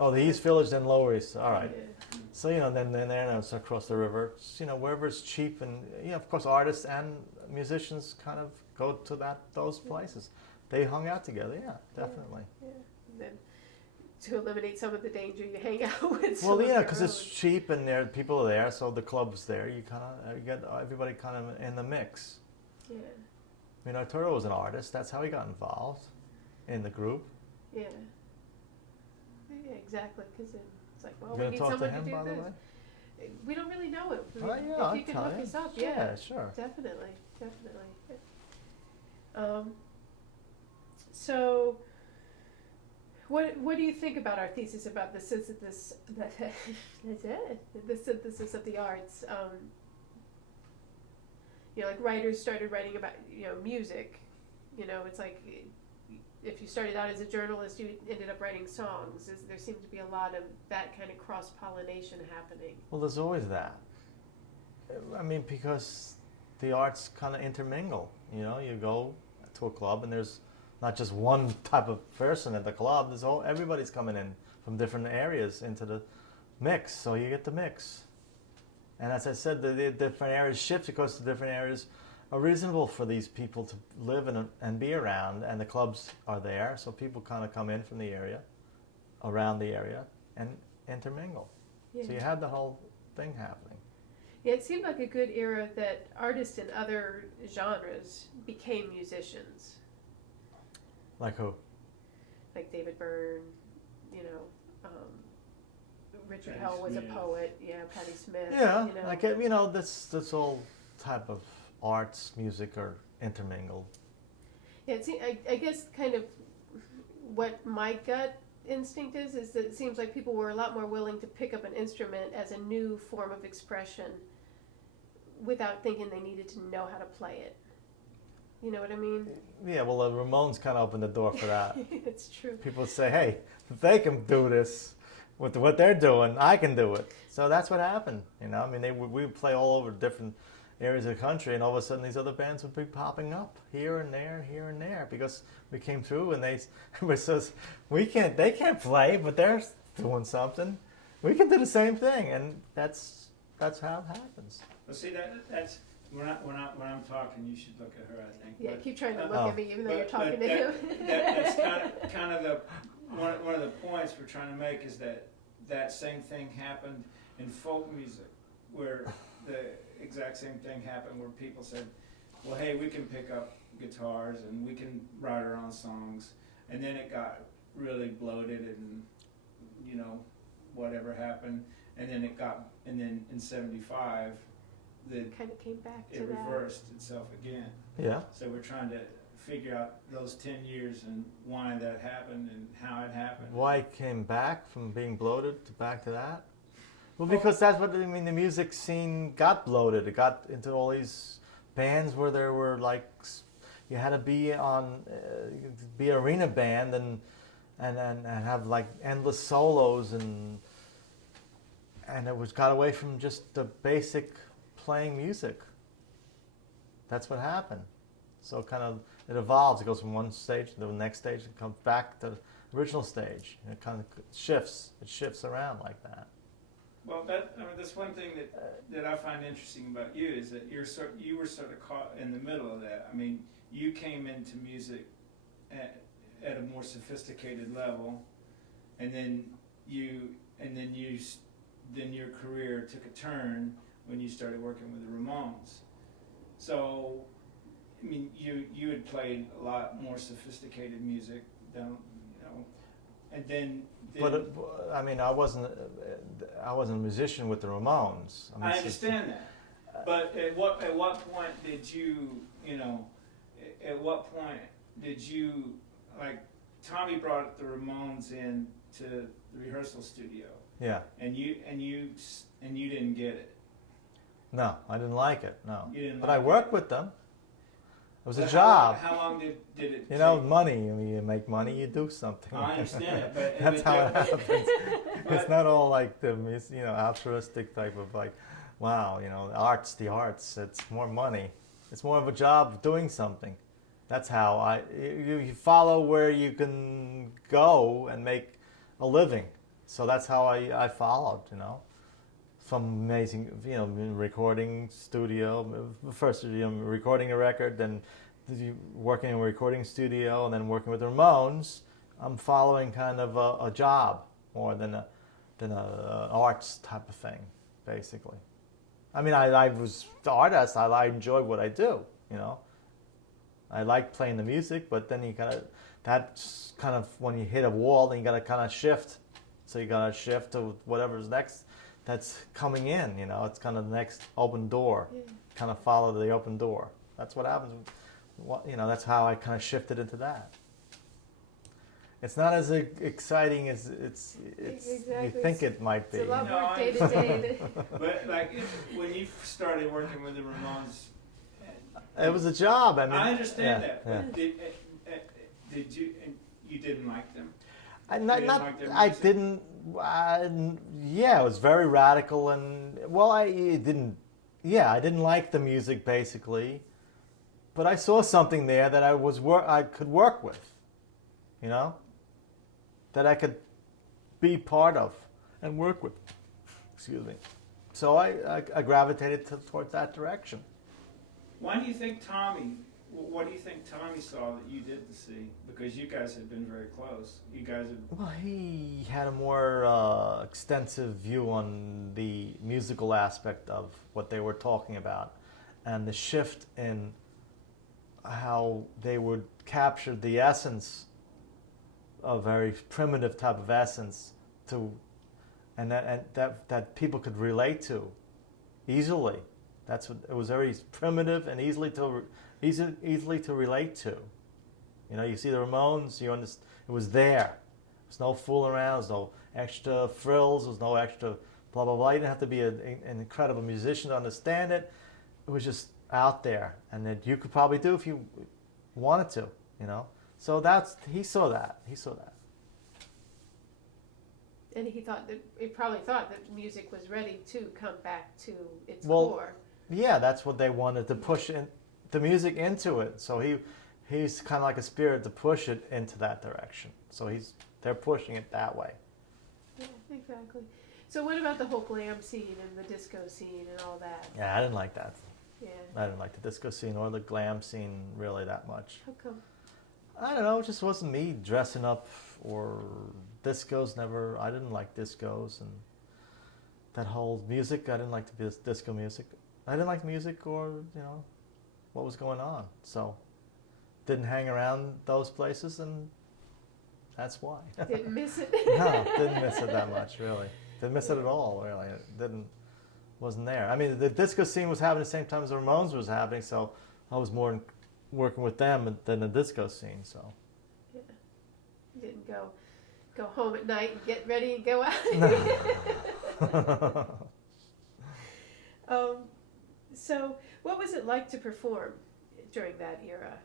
Oh, the East Village, then Lower East. All right. Yeah. So you know, then it's across the river. You know, wherever it's cheap, and you know, of course, artists and musicians kind of go to those places. They hung out together. Yeah, definitely. Yeah. And then to eliminate some of the danger, you hang out with. Well, yeah, because it's cheap and people are there, so the club's there. You get everybody kind of in the mix. Yeah. You know, Arturo was an artist. That's how he got involved in the group. Yeah. Yeah, exactly. Because it's like, well, You we gonna need talk someone to him, do by the this. way? We don't really know him. Oh, yeah, if I'll you can tell hook you. us up, Yeah, sure. Definitely. So, what do you think about our thesis about the synthesis? That's it. The synthesis of the arts. You know, like writers started writing about music. You know, it's like if you started out as a journalist, you ended up writing songs. There seemed to be a lot of that kind of cross-pollination happening. Well, there's always that. I mean, because the arts kind of intermingle. You know, you go to a club and there's not just one type of person at the club. Everybody's coming in from different areas into the mix, so you get the mix. And as I said, the different areas shift because the different areas are reasonable for these people to live and be around, and the clubs are there, so people kind of come in from the area, around the area, and intermingle. Yeah. So you had the whole thing happening. Yeah, it seemed like a good era that artists in other genres became musicians. Like who? Like David Byrne, Richard Hell was Smith. a poet. Yeah, Patti Smith. Yeah, that's all type of arts, music are intermingled. Yeah, I guess kind of what my gut instinct is that it seems like people were a lot more willing to pick up an instrument as a new form of expression without thinking they needed to know how to play it. You know what I mean? Yeah, well, the Ramones kind of opened the door for that. It's true. People say, hey, if they can do this with what they're doing, I can do it. So that's what happened. You know, I mean, we would play all over different areas of the country, and all of a sudden these other bands would be popping up here and there, because we came through and everybody says, they can't play, but they're doing something. We can do the same thing, and that's how it happens. Well, see, that's when I'm talking, you should look at her, I think. Yeah, But, keep trying to look at me even though you're talking to that, him. That's kind of the one of the points we're trying to make is that same thing happened in folk music, where the exact same thing happened where people said, well, hey, we can pick up guitars and we can write our own songs, and then it got really bloated and whatever happened, and then in '75, Kind of came back to it that. reversed itself again. Yeah. So we're trying to figure out those 10 years and why that happened and how it happened. Why it came back from being bloated to back to that? Well, because that's what I mean. The music scene got bloated. It got into all these bands where there were like you had to be on be an arena band and have like endless solos and it was got away from just the basic playing music. That's what happened. So kind of it evolves. It goes from one stage to the next stage and comes back to the original stage. And it kind of shifts. It shifts around like that. Well, that's one thing that I find interesting about you is that you were sort of caught in the middle of that. I mean, you came into music at a more sophisticated level, and then your career took a turn when you started working with the Ramones. So, I mean, you had played a lot more sophisticated music than, and then. But I mean, I wasn't a musician with the Ramones. I mean, I understand that, but at what point did you like Tommy brought the Ramones in to the rehearsal studio? Yeah. And you didn't get it. No, I didn't like it. No. You didn't but like I worked with them. It was a job. How long did it take? Money. I mean, you make money, you do something. I understand it, but that's how it happens. It's not all like the altruistic type of like, wow, the arts. It's more money. It's more of a job doing something. That's how you follow where you can go and make a living. So that's how I followed, From amazing, recording studio, first recording a record, then working in a recording studio, and then working with the Ramones. I'm following kind of a job more than an arts type of thing, basically. I mean, I was the artist. I enjoyed what I do, I like playing the music, but then that's kind of when you hit a wall, then you gotta kind of shift. So you gotta shift to whatever's next that's coming in, it's kind of the next open door. Yeah. Kind of follow the open door. That's what happens. That's how I kind of shifted into that. It's not as exciting as it's Exactly. you think it might be. It's a lot more day to day. But when you started working with the Ramones, It was a job. I mean, I understand that. Yeah. But did you? And you didn't like them? I didn't. Yeah, it was very radical, and I didn't like the music basically, but I saw something there that I could work with, that I could be part of and work with. Excuse me. So I gravitated towards that direction. Why do you think Tommy? What do you think Tommy saw that you didn't see? Because you guys have been very close. You guys have. Well, he had a more extensive view on the musical aspect of what they were talking about, and the shift in how they would capture the essence, a very primitive type of essence, and that people could relate to easily. That's what it was, very primitive and easily to relate to. You see the Ramones, you understand, it was there. There's no fooling around, there's no extra frills, there's no extra blah, blah, blah. You didn't have to be an incredible musician to understand it. It was just out there, and that you could probably do if you wanted to, So he saw that. And he probably thought that music was ready to come back to its core. Yeah, that's what they wanted, to push the music into it. So he's kind of like a spirit to push it into that direction. So they're pushing it that way. Yeah, exactly. So what about the whole glam scene and the disco scene and all that? Yeah, I didn't like that. Yeah. I didn't like the disco scene or the glam scene really that much. How come? I don't know, it just wasn't me dressing up, or discos never, I didn't like discos, and that whole music, I didn't like the disco music. I didn't like music or, what was going on. So, didn't hang around those places, and that's why. Didn't miss it? No, didn't miss it that much, really. Didn't miss it at all, really. Wasn't there. I mean, the disco scene was happening at the same time as the Ramones was happening, so I was more working with them than the disco scene, so. Yeah. You didn't go home at night and get ready and go out. No. So what was it like to perform during that era?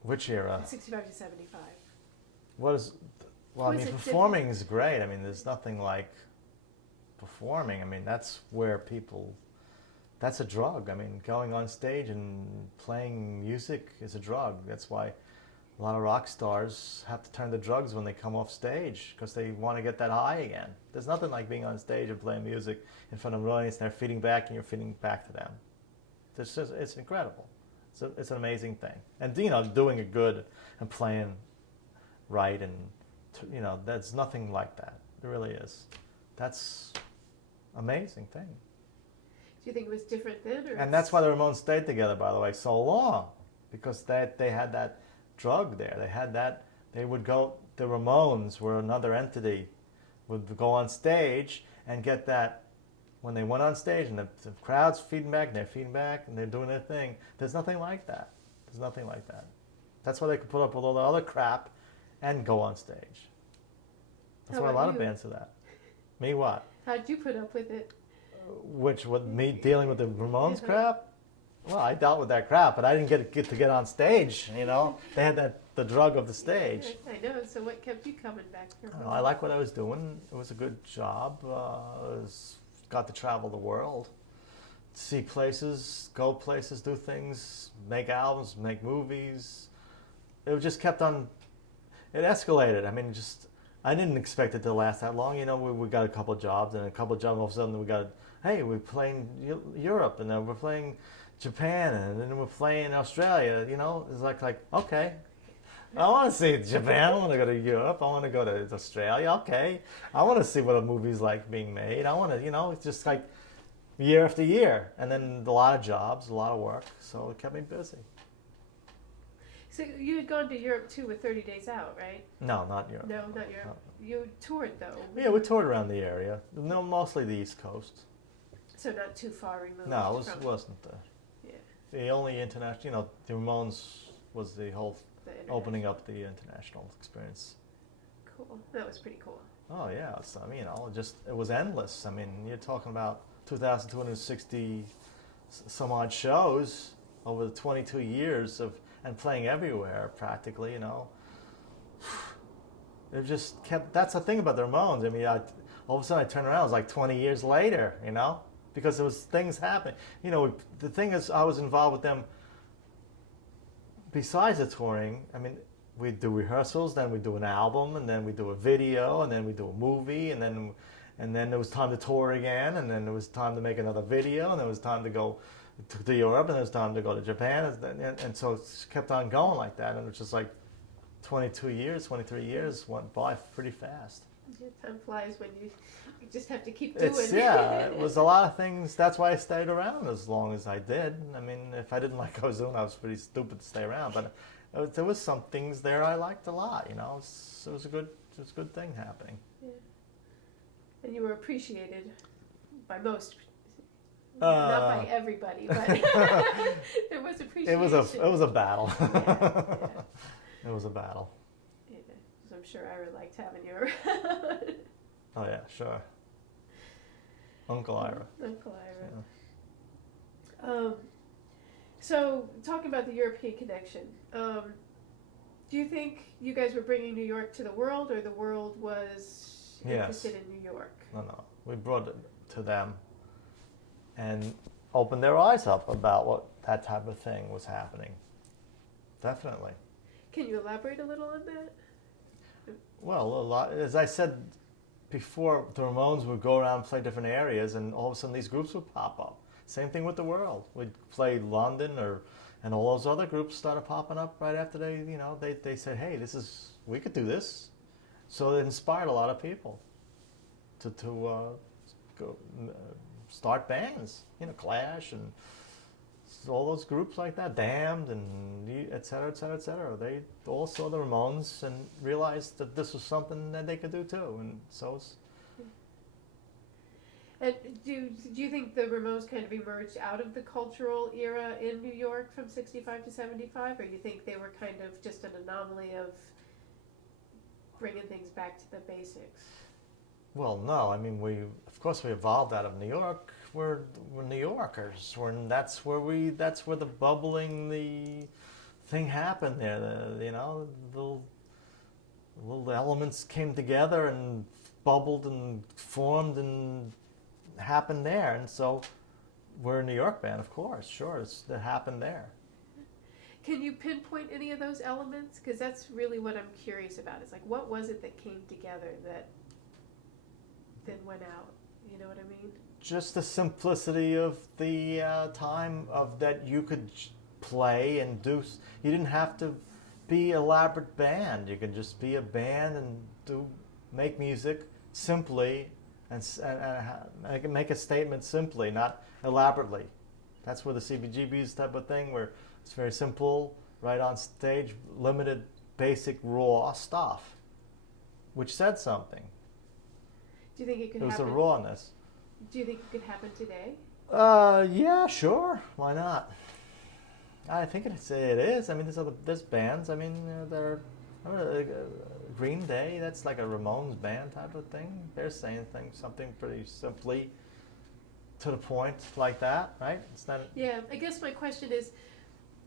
Which era? 65 to 75. Well, I Was mean, it performing is great. I mean, there's nothing like performing. I mean, that's where that's a drug. I mean, going on stage and playing music is a drug. That's why a lot of rock stars have to turn to drugs when they come off stage because they want to get that high again. There's nothing like being on stage and playing music in front of an audience and they're feeding back and you're feeding back to them. It's incredible. It's an amazing thing. And, doing it good and playing right and, there's nothing like that. There really is. That's amazing thing. Do you think it was different then? And that's why the Ramones stayed together, by the way, so long. Because they had that drug there. They had that, the Ramones were another entity, would go on stage and get that, when they went on stage and the crowd's feeding back and they're feeding back and they're doing their thing. There's nothing like that. There's nothing like that. That's why they could put up with all the other crap and go on stage. That's why a lot of bands do that. Me what? How'd you put up with it? Me dealing with the Ramones crap? Well, I dealt with that crap, but I didn't get to get on stage, They had the drug of the stage. I know, so what kept you coming back for more? I like what I was doing. It was a good job. Got to travel the world, see places, go places, do things, make albums, make movies. It just kept on, it escalated. I mean, I didn't expect it to last that long. We got a couple of jobs, and a couple of jobs, all of a sudden we're playing Europe, and then we're playing Japan, and then we're playing Australia. It's like okay, I want to see Japan. I want to go to Europe. I want to go to Australia. Okay, I want to see what a movie's like being made. I want to, it's just like year after year, and then a lot of jobs, a lot of work. So it kept me busy. So you had gone to Europe too with 30 Days Out, right? No, not Europe. No, not Europe. No. You toured though. Yeah, we toured around the area. No, mostly the East Coast. So not too far removed. No, it wasn't the. Yeah. The only international, the Ramones was the whole opening up the international experience. Cool. That was pretty cool. Oh yeah, it was endless. I mean, you're talking about 2,260 some odd shows over the 22 years and playing everywhere practically. It just kept. That's the thing about the Ramones. I mean, all of a sudden I turned around. It was like 20 years later. Because there was things happening. The thing is, I was involved with them. Besides the touring, I mean, we do rehearsals, then we do an album, and then we do a video, and then we do a movie, and then there was time to tour again, and then there was time to make another video, and there was time to go to Europe, and there was time to go to Japan, and so it kept on going like that, and it was just like 23 years went by pretty fast. Yeah, time flies when you just have to keep doing it. Yeah, it was a lot of things. That's why I stayed around as long as I did. I mean, if I didn't like what I was doing, I was pretty stupid to stay around. But there was some things there I liked a lot. It was a good thing happening. Yeah. And you were appreciated by most. Not by everybody, but there was appreciation. It was a battle. Yeah. It was a battle. Yeah. So I'm sure Ira liked having you around. Oh yeah, sure. Uncle Ira. Uncle Ira. So talking about the European connection, do you think you guys were bringing New York to the world, or the world was interested in New York? No. We brought it to them and opened their eyes up about what that type of thing was happening. Definitely. Can you elaborate a little on that? Well, a lot. As I said before, the Ramones would go around and play different areas, and all of a sudden these groups would pop up. Same thing with the world. We'd play London, and all those other groups started popping up right after they said, hey, we could do this. So it inspired a lot of people to go start bands, Clash and all those groups like that, Damned and et cetera, et cetera, et cetera. They all saw the Ramones and realized that this was something that they could do too. And so And do you think the Ramones kind of emerged out of the cultural era in New York from 65 to 75, or you think they were kind of just an anomaly of bringing things back to the basics? Well, no, I mean of course we evolved out of New York. We're New Yorkers. That's where the bubbling the thing happened there. The little elements came together and bubbled and formed and happened there. And so we're a New York band, of course. Sure, it happened there. Can you pinpoint any of those elements? Because that's really what I'm curious about. It's like, what was it that came together that then went out? You know what I mean? Just the simplicity of the time of that you could play and do. You didn't have to be an elaborate band. You could just be a band and make music simply and make a statement simply, not elaborately. That's where the CBGB's type of thing, where it's very simple, right on stage, limited, basic, raw stuff, which said something. Do you think it could It was happen? the rawness. Do you think it could happen today? Yeah, sure. Why not? I think it is. I mean, there's bands. I mean, Green Day. That's like a Ramones band type of thing. They're saying something pretty simply to the point like that, right? It's not. Yeah, I guess my question is,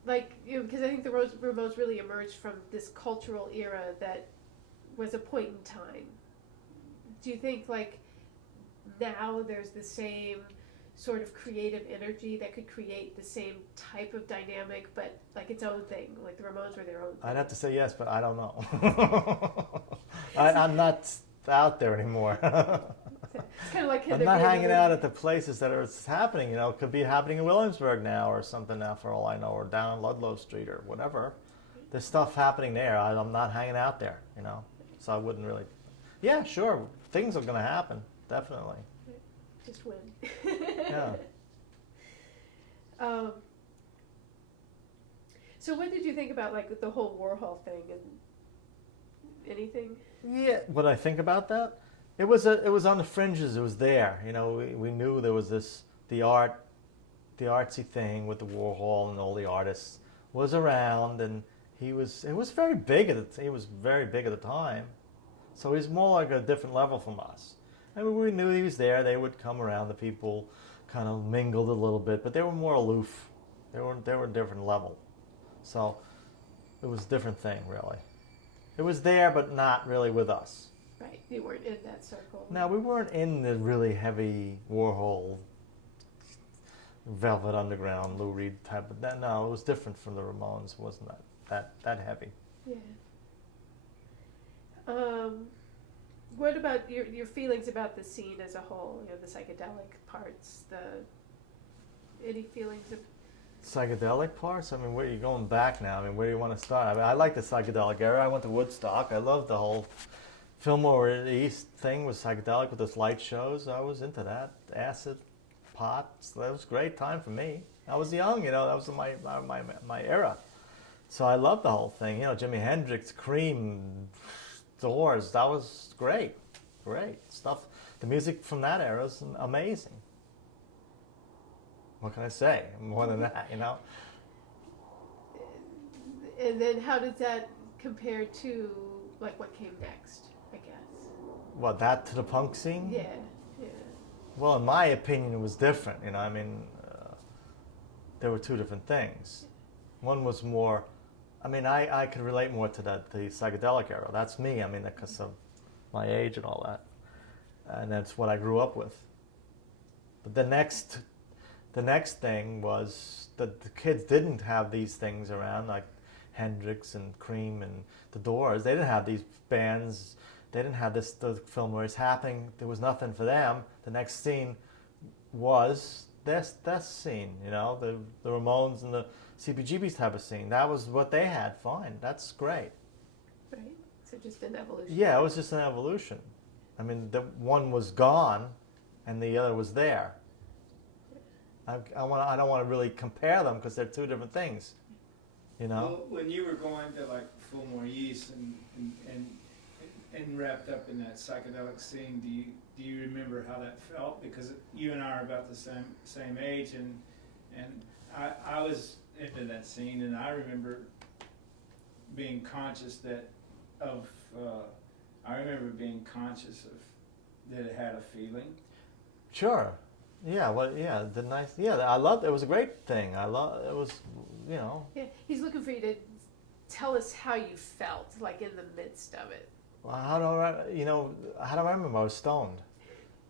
like, because I think the Ramones really emerged from this cultural era that was a point in time. Do you think, like, now there's the same sort of creative energy that could create the same type of dynamic, but like its own thing? Like the Ramones were their own thing. I'd have to say yes, but I don't know. I'm not out there anymore. It's kind of like I'm not hanging out at the places that it's happening. It could be happening in Williamsburg now or something now, for all I know, or down on Ludlow Street or whatever. There's stuff happening there. I'm not hanging out there, so I wouldn't really. Yeah, sure, things are going to happen, definitely. Just win. Yeah. So what did you think about like the whole Warhol thing and anything? Yeah, what I think about that? It was on the fringes. It was there. We knew there was the artsy thing with the Warhol and all the artists was around, and it was very big he was very big at the time. So he's more like a different level from us. I mean, we knew he was there. They would come around. The people kind of mingled a little bit, but they were more aloof. They were a different level. So it was a different thing, really. It was there, but not really with us. Right, you weren't in that circle. No, we weren't in the really heavy Warhol, Velvet Underground, Lou Reed type of that. No, it was different from the Ramones. It wasn't that heavy. Yeah. What about your feelings about the scene as a whole? The psychedelic parts, any feelings of Psychedelic parts? I mean, where are you going back now? I mean, where do you want to start? I mean, I like the psychedelic era. I went to Woodstock. I loved the whole Fillmore East thing with psychedelic with those light shows. I was into that. Acid, pots. That was a great time for me. I was young, that was my era. So I loved the whole thing. Jimi Hendrix, Cream, Doors. That was great. Great stuff. The music from that era is amazing. What can I say? More than that, And then how does that compare to like what came next, I guess? What, that to the punk scene? Yeah. Well, in my opinion, it was different. There were two different things. One was more, I could relate more to the psychedelic era. That's me, because of my age and all that. And that's what I grew up with. But the next thing was that the kids didn't have these things around, like Hendrix and Cream and the Doors. They didn't have these bands. They didn't have the film where it's happening. There was nothing for them. The next scene was this scene, the Ramones and the CBGB's type of scene. That was what they had. Fine, that's great. Right. So just an evolution. Yeah, it was just an evolution. The one was gone, and the other was there. I don't want to really compare them because they're two different things. Well, when you were going to like Fillmore East and and wrapped up in that psychedelic scene, do you remember how that felt? Because you and I are about the same age, and I was into that scene, and I remember being conscious I remember being conscious of that it had a feeling. Sure. Yeah. Well. Yeah. The nice. Yeah. I loved. It was a great thing. I love. It was. You know. Yeah, he's looking for you to tell us how you felt, like in the midst of it. Well, how do I remember? I was stoned.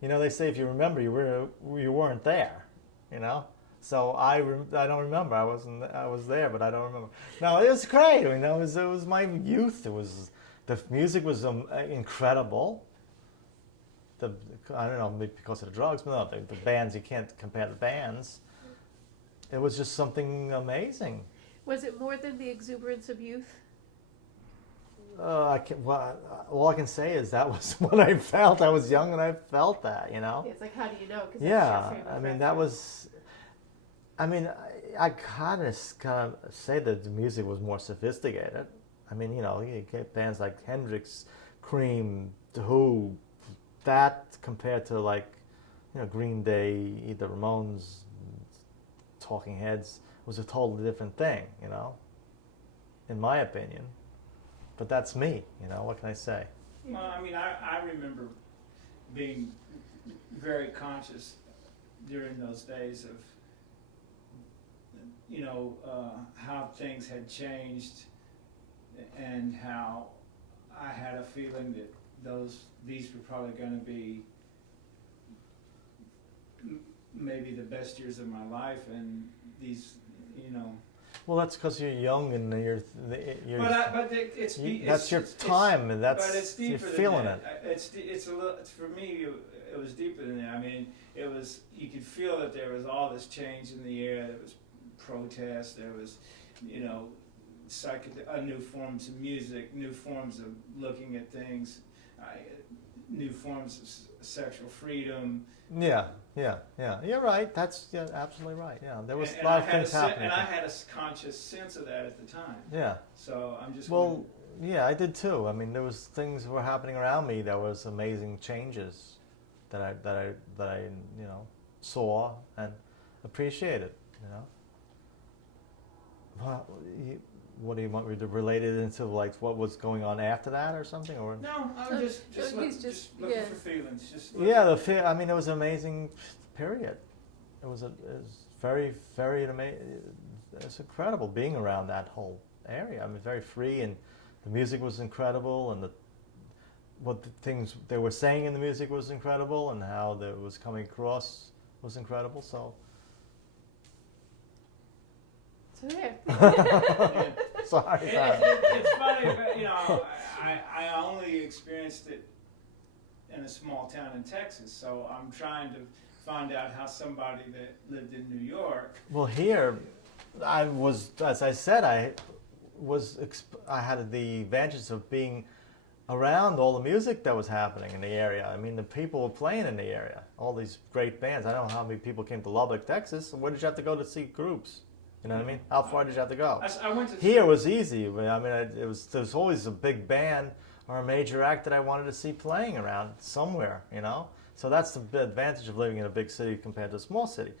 You know, they say if you remember, you weren't there. You know. So I don't remember. I was there, but I don't remember. No, it was great. I mean, it was my youth. The music was incredible. I don't know, maybe because of the drugs, but no, the bands, you can't compare the bands. It was just something amazing. Was it more than the exuberance of youth? All I can say is that was what I felt. I was young and I felt that, you know? Yeah, it's like, how do you know? 'Cause Yeah, that's your favorite I mean, record. I kind of say that the music was more sophisticated. I mean, you know, you get bands like Hendrix, Cream, The Who, that compared to like, you know, Green Day, either Ramones, Talking Heads, was a totally different thing, you know, in my opinion. But that's me, you know, what can I say? Well, I mean, I remember being very conscious during those days of, you know, how things had changed, and how I had a feeling that these were probably going to be maybe the best years of my life, and these, you know. Well, that's because you're young and that's your time, and that's, but it's deeper you're than feeling that. it. It's a little. For me, it was deeper than that. I mean, it was. You could feel that there was all this change in the air. There was protest. There was, you know, new forms of music, new forms of looking at things, new forms of sexual freedom. Yeah. You're right. That's absolutely right. Yeah, there was a lot of things happening. And I had a conscious sense of that at the time. Yeah. So I'm just. Well, yeah, I did too. I mean, there was things were happening around me. There was amazing changes that I you know, saw and appreciated. You know. What do you want me to relate it into, like what was going on after that or something, or? No, I'm just looking for feelings. I mean, it was an amazing period. It was very, very amazing. It's incredible being around that whole area. I mean, very free, and the music was incredible, and what the things they were saying in the music was incredible, and how that was coming across was incredible. So. So there. Sorry. It's funny, but you know, I only experienced it in a small town in Texas, so I'm trying to find out how somebody that lived in New York. Well, here, I was, as I said, I had the advantage of being around all the music that was happening in the area. I mean, the people were playing in the area, all these great bands. I don't know how many people came to Lubbock, Texas. Where did you have to go to see groups? You know what I mean? How far did you have to go? I went to Here was easy. I mean, there was always a big band or a major act that I wanted to see playing around somewhere, you know? So that's the advantage of living in a big city compared to a small city.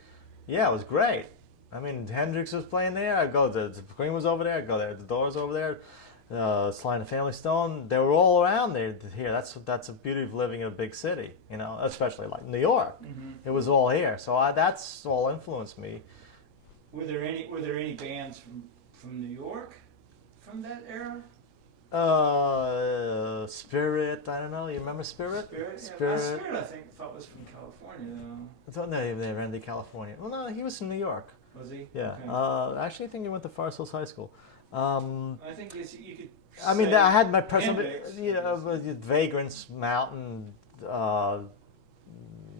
Yeah, it was great. I mean, Hendrix was playing there. I'd go, the Queen was over there. I'd go there. The Doors over there. Sly and the Family Stone. They were all around there. Here, that's the beauty of living in a big city, you know, especially like New York. Mm-hmm. It was all here. So that's all influenced me. Were there any bands from New York from that era? Spirit, I don't know. You remember Spirit? Spirit, I thought was from California, though. I thought they ran to California. Well, no, he was from New York. Was he? Yeah. Okay. Actually, I think he went to Forest Hills High School. I think you could. I mean, I had my personal, Vagrants, Mountain,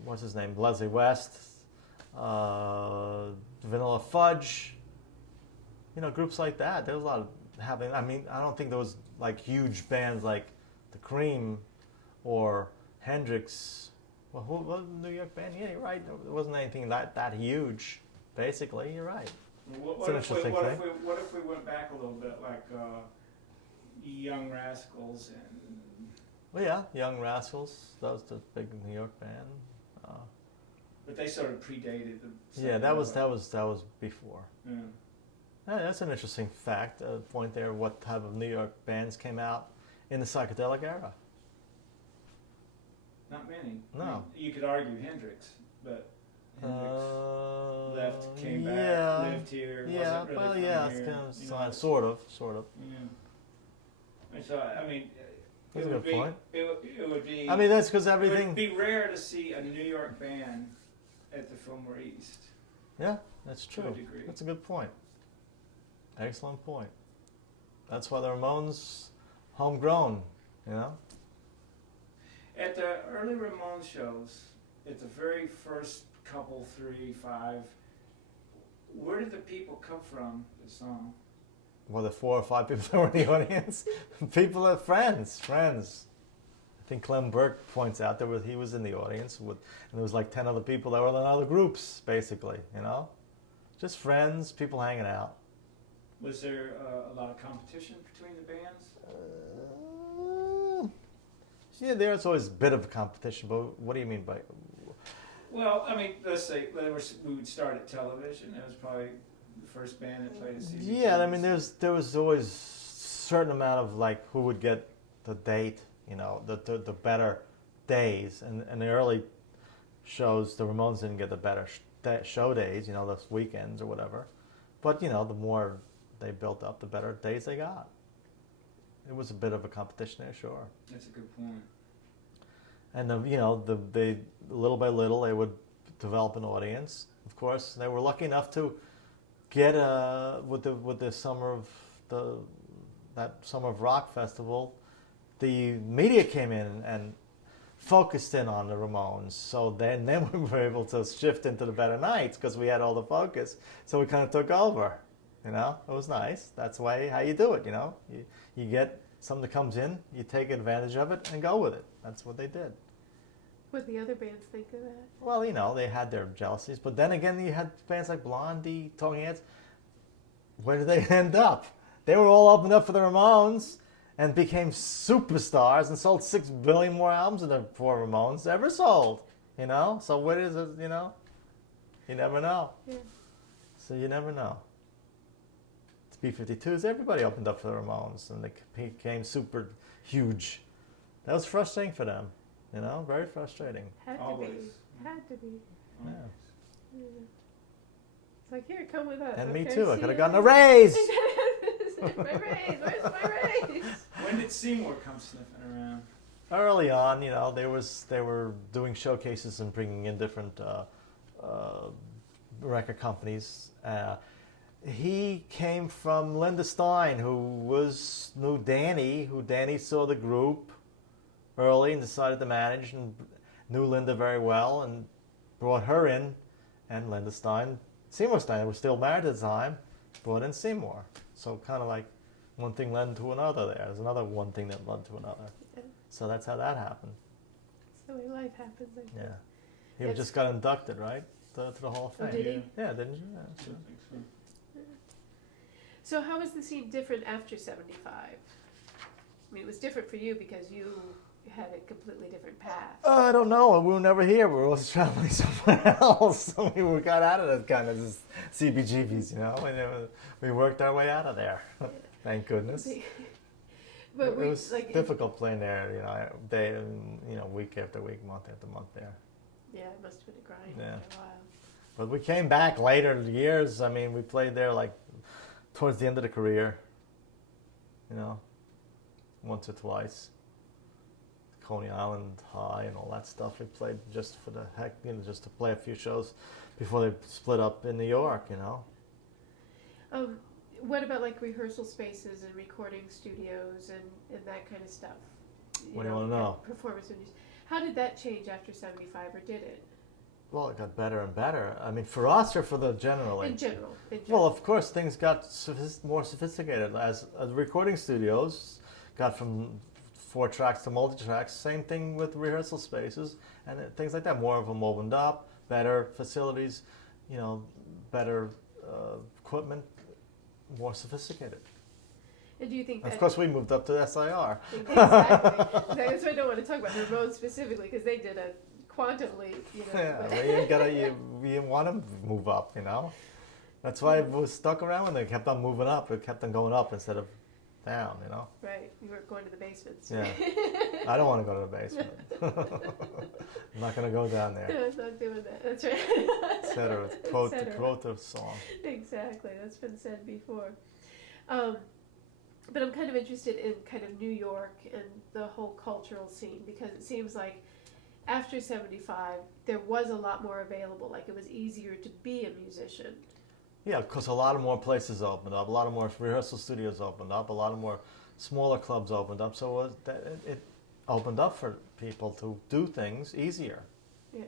what's his name? Leslie West, Vanilla Fudge. You know, groups like that. There was a lot of having. I mean, I don't think there was like huge bands like the Cream or Hendrix. Well, who was the New York band? Yeah, you're right. There wasn't anything that huge. Basically, you're right. What if we went back a little bit, like Young Rascals and Well, yeah, Young Rascals. That was the big New York band. But they sort of predated the. Yeah, that was before. Yeah. That's an interesting fact. Point there. What type of New York bands came out in the psychedelic era? Not many. No. I mean, you could argue Hendrix, but Hendrix left, came yeah, back, lived here. Yeah, wasn't really well, from yeah, here, it's kind of you know. sort of. Yeah. And so I mean, That's it a would good be. point. It would be. I mean, that's because it everything. would be rare to see a New York band at the Fillmore East. Yeah, that's true. To a degree. That's a good point. Excellent point. That's why the Ramones, homegrown, you know. At the early Ramones shows, at the very first couple, 3, 5, where did the people come from? The song. Well, the 4 or 5 people that were in the audience, people are friends. I think Clem Burke points out he was in the audience and there was like 10 other people that were in other groups, basically, you know, just friends, people hanging out. Was there a lot of competition between the bands? Yeah, there's always a bit of competition, but what do you mean by? Well, I mean, let's say we would start at television. It was probably the first band that played a CBGB. Yeah, I mean, there was always a certain amount of like who would get the date, you know, the better days, and the early shows, the Ramones didn't get the better show days, you know, those weekends or whatever. But you know, the more they built up, the better days they got. It was a bit of a competition there, sure. That's a good point. And they little by little they would develop an audience. Of course, they were lucky enough to get with the summer of rock festival, the media came in and focused in on the Ramones. So then we were able to shift into the better nights because we had all the focus. So we kind of took over. You know, it was nice. That's the way how you do it. You know, you get something that comes in, you take advantage of it and go with it. That's what they did. What the other bands think of that? Well, you know, they had their jealousies, but then again, you had bands like Blondie, Talking Heads. Where did they end up? They were all opened up for the Ramones and became superstars and sold 6 billion more albums than the 4 Ramones ever sold. You know, so what is it? You know, you never know. Yeah. So you never know. B-52s, everybody opened up for the Ramones, and they became super huge. That was frustrating for them, you know, very frustrating. Had to Always. be. Had to be. Yeah. Yeah. It's like, here, come with us. And okay, me too. I see could have ya. gotten a raise. My raise. Where's my raise? When did Seymour come sniffing around? Early on, you know, they were doing showcases and bringing in different record companies. He came from Linda Stein, who knew Danny, who Danny saw the group early and decided to manage, and knew Linda very well and brought her in. And Linda Stein, Seymour Stein, was still married at the time, brought in Seymour. So kind of like one thing led to another there. There's another one thing that led to another. Yeah. So that's how that happened. That's the way life happens. I think. Yeah. He Yes. just got inducted, right? To the Hall of Fame. Oh, did he? Yeah, didn't you? Yeah, I sure. think so. So how was the scene different after 75? I mean, it was different for you because you had a completely different path. I don't know. We were never here. We were always traveling somewhere else. So we got out of that kind of CBGBs, you know. And we worked our way out of there. Thank goodness. But It was difficult playing there, you know, week after week, month after month there. Yeah, it must have been a grind Yeah. after a while. But we came back later years. I mean, we played there like towards the end of the career, you know, once or twice. Coney Island High and all that stuff. We played just for the heck, you know, just to play a few shows before they split up in New York, you know. What about like rehearsal spaces and recording studios and that kind of stuff? What do you wanna know? Performance venues. How did that change after 75, or did it? Well, it got better and better. I mean, for us or for the generally? In general. Well, of course, things got more sophisticated as recording studios got from 4 tracks to multi-tracks. Same thing with rehearsal spaces and things like that. More of them opened up, better facilities, you know, better equipment, more sophisticated. And do you think that... Of course, we moved up to SIR. Exactly. That's why I don't want to talk about the Ramones specifically, because they did a quantum leap, you know. Yeah, but- you want to move up, you know. That's why we stuck around when they kept on moving up. It kept on going up instead of down, you know. Right, you weren't going to the basements. Yeah. I don't want to go to the basement. I'm not going to go down there. No, it's not doing that. That's right. Etc. Et Quote cetera. the song. Exactly, that's been said before. But I'm kind of interested in kind of New York and the whole cultural scene, because it seems like after 75, there was a lot more available. Like, it was easier to be a musician. Yeah, because a lot of more places opened up, a lot of more rehearsal studios opened up, a lot of more smaller clubs opened up. So it opened up for people to do things easier. Yeah.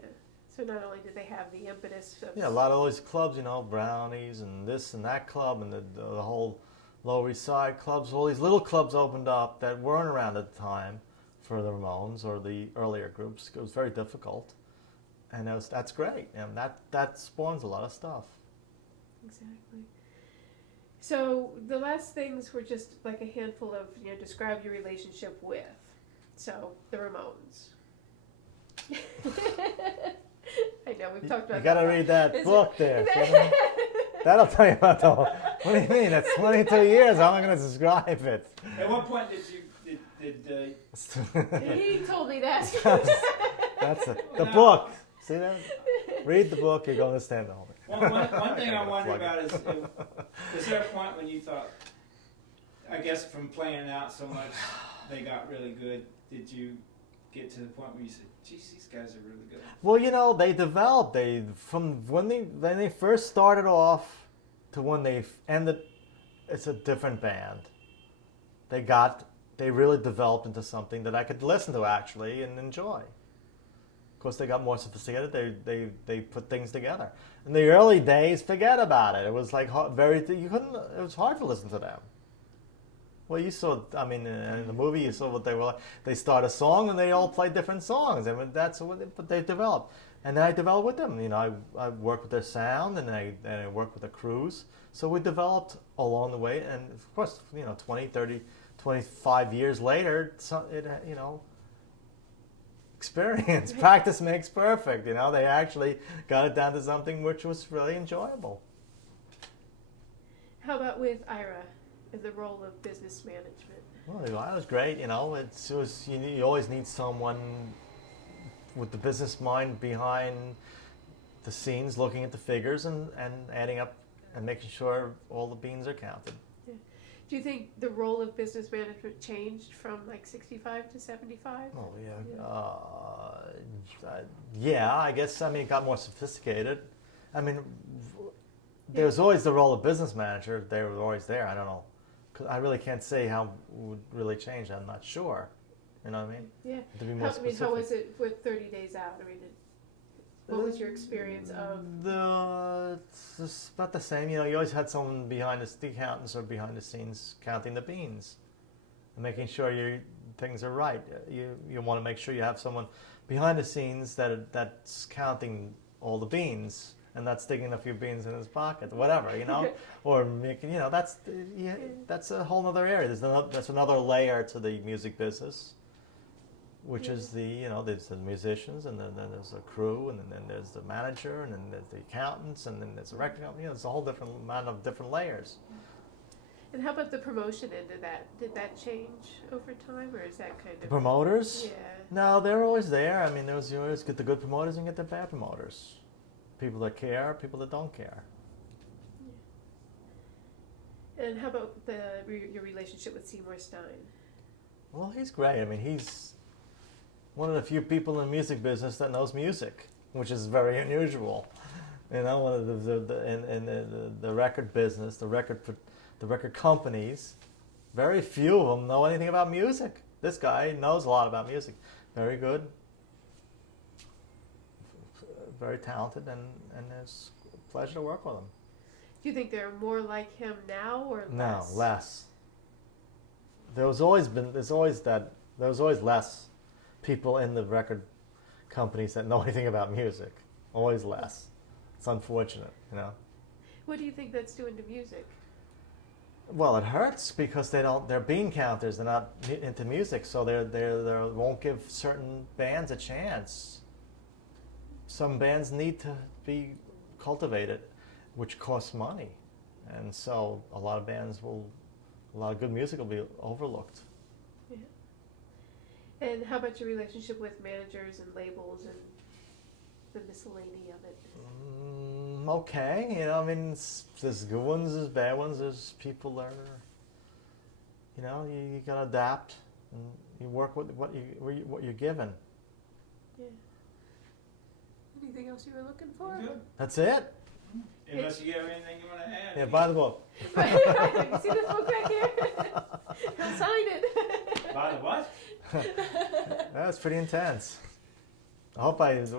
So not only did they have the impetus of... Yeah, a lot of those clubs, you know, Brownies and this and that club and the whole Lower East Side clubs, all these little clubs opened up that weren't around at the time for the Ramones or the earlier groups. It was very difficult. And that's great. And that spawns a lot of stuff. Exactly. So the last things were just like a handful of, you know, describe your relationship with. So the Ramones. I know, we've talked about You got to that. read that Is book it- there. That'll tell you about the whole... What do you mean? That's 22 years. How am I going to describe it? At what point He told me that. That's it. The No. book. See that? Read the book. You're going to understand the whole thing. one thing I wonder Plug it. about is there a point when you thought, I guess from playing out so much, they got really good? Did you get to the point where you said, geez, these guys are really good? Well, you know, they developed. From when they first started off to when they ended, it's a different band. They really developed into something that I could listen to actually and enjoy. Of course, they got more sophisticated. They put things together. In the early days, forget about it. It was like it was hard to listen to them. Well, you saw, I mean, in the movie, you saw what they were like. They start a song and they all play different songs. I mean, that's what they developed. And then I developed with them. You know, I worked with their sound and I worked with the crews. So we developed along the way. And of course, you know, 20, 30, 25 years later, you know, experience, practice makes perfect. You know, they actually got it down to something which was really enjoyable. How about with Ira and the role of business management? Well, it was great. You know, you always need someone with the business mind behind the scenes, looking at the figures and adding up and making sure all the beans are counted. Yeah. Do you think the role of business management changed from like 65 to 75? Oh yeah, I guess. I mean, it got more sophisticated. I mean, there was always the role of business manager. They were always there. I don't know. 'Cause I really can't say how it would really change. I'm not sure. You know what I mean? Yeah. To be more specific. How was it with 30 Days Out? I mean, what was your experience of? It's about the same. You know, you always had someone behind the accountants or behind the scenes counting the beans, and making sure things are right. You want to make sure you have someone behind the scenes that's counting all the beans and not sticking a few beans in his pocket, whatever, you know, or making, you know, that's a whole other area. That's another layer to the music business, which is there's the musicians, and then there's a crew, and then there's the manager, and then there's the accountants, and then there's the record company. You know, it's a whole different amount of different layers. And how about the promotion end of that? Did that change over time, or is that kind The of? promoters? Yeah. No, they're always there. I mean, you always get the good promoters and get the bad promoters. People that care, people that don't care. And how about your relationship with Seymour Stein? Well, he's great. I mean, he's one of the few people in the music business that knows music, which is very unusual. You know, one of the record business, the record companies, very few of them know anything about music. This guy knows a lot about music. Very good, very talented, and it's a pleasure to work with him. Do you think there are more like him now, or less? No, less. There's always less people in the record companies that know anything about music. Always less. It's unfortunate, you know. What do you think that's doing to music? Well, it hurts because they're bean counters. They're not into music, so they won't give certain bands a chance. Some bands need to be cultivated, which costs money, and so a lot of good music will be overlooked. Yeah. And how about your relationship with managers and labels and the miscellany of it? Okay, I mean, there's good ones, there's bad ones, there's people that are, you gotta adapt, and you work with what you're given. Yeah. Anything else you were looking for? Good. That's it. Unless you have anything you want to add. Yeah, buy the book. You see the book right here? He'll sign it. By the what? That's pretty intense. I hope I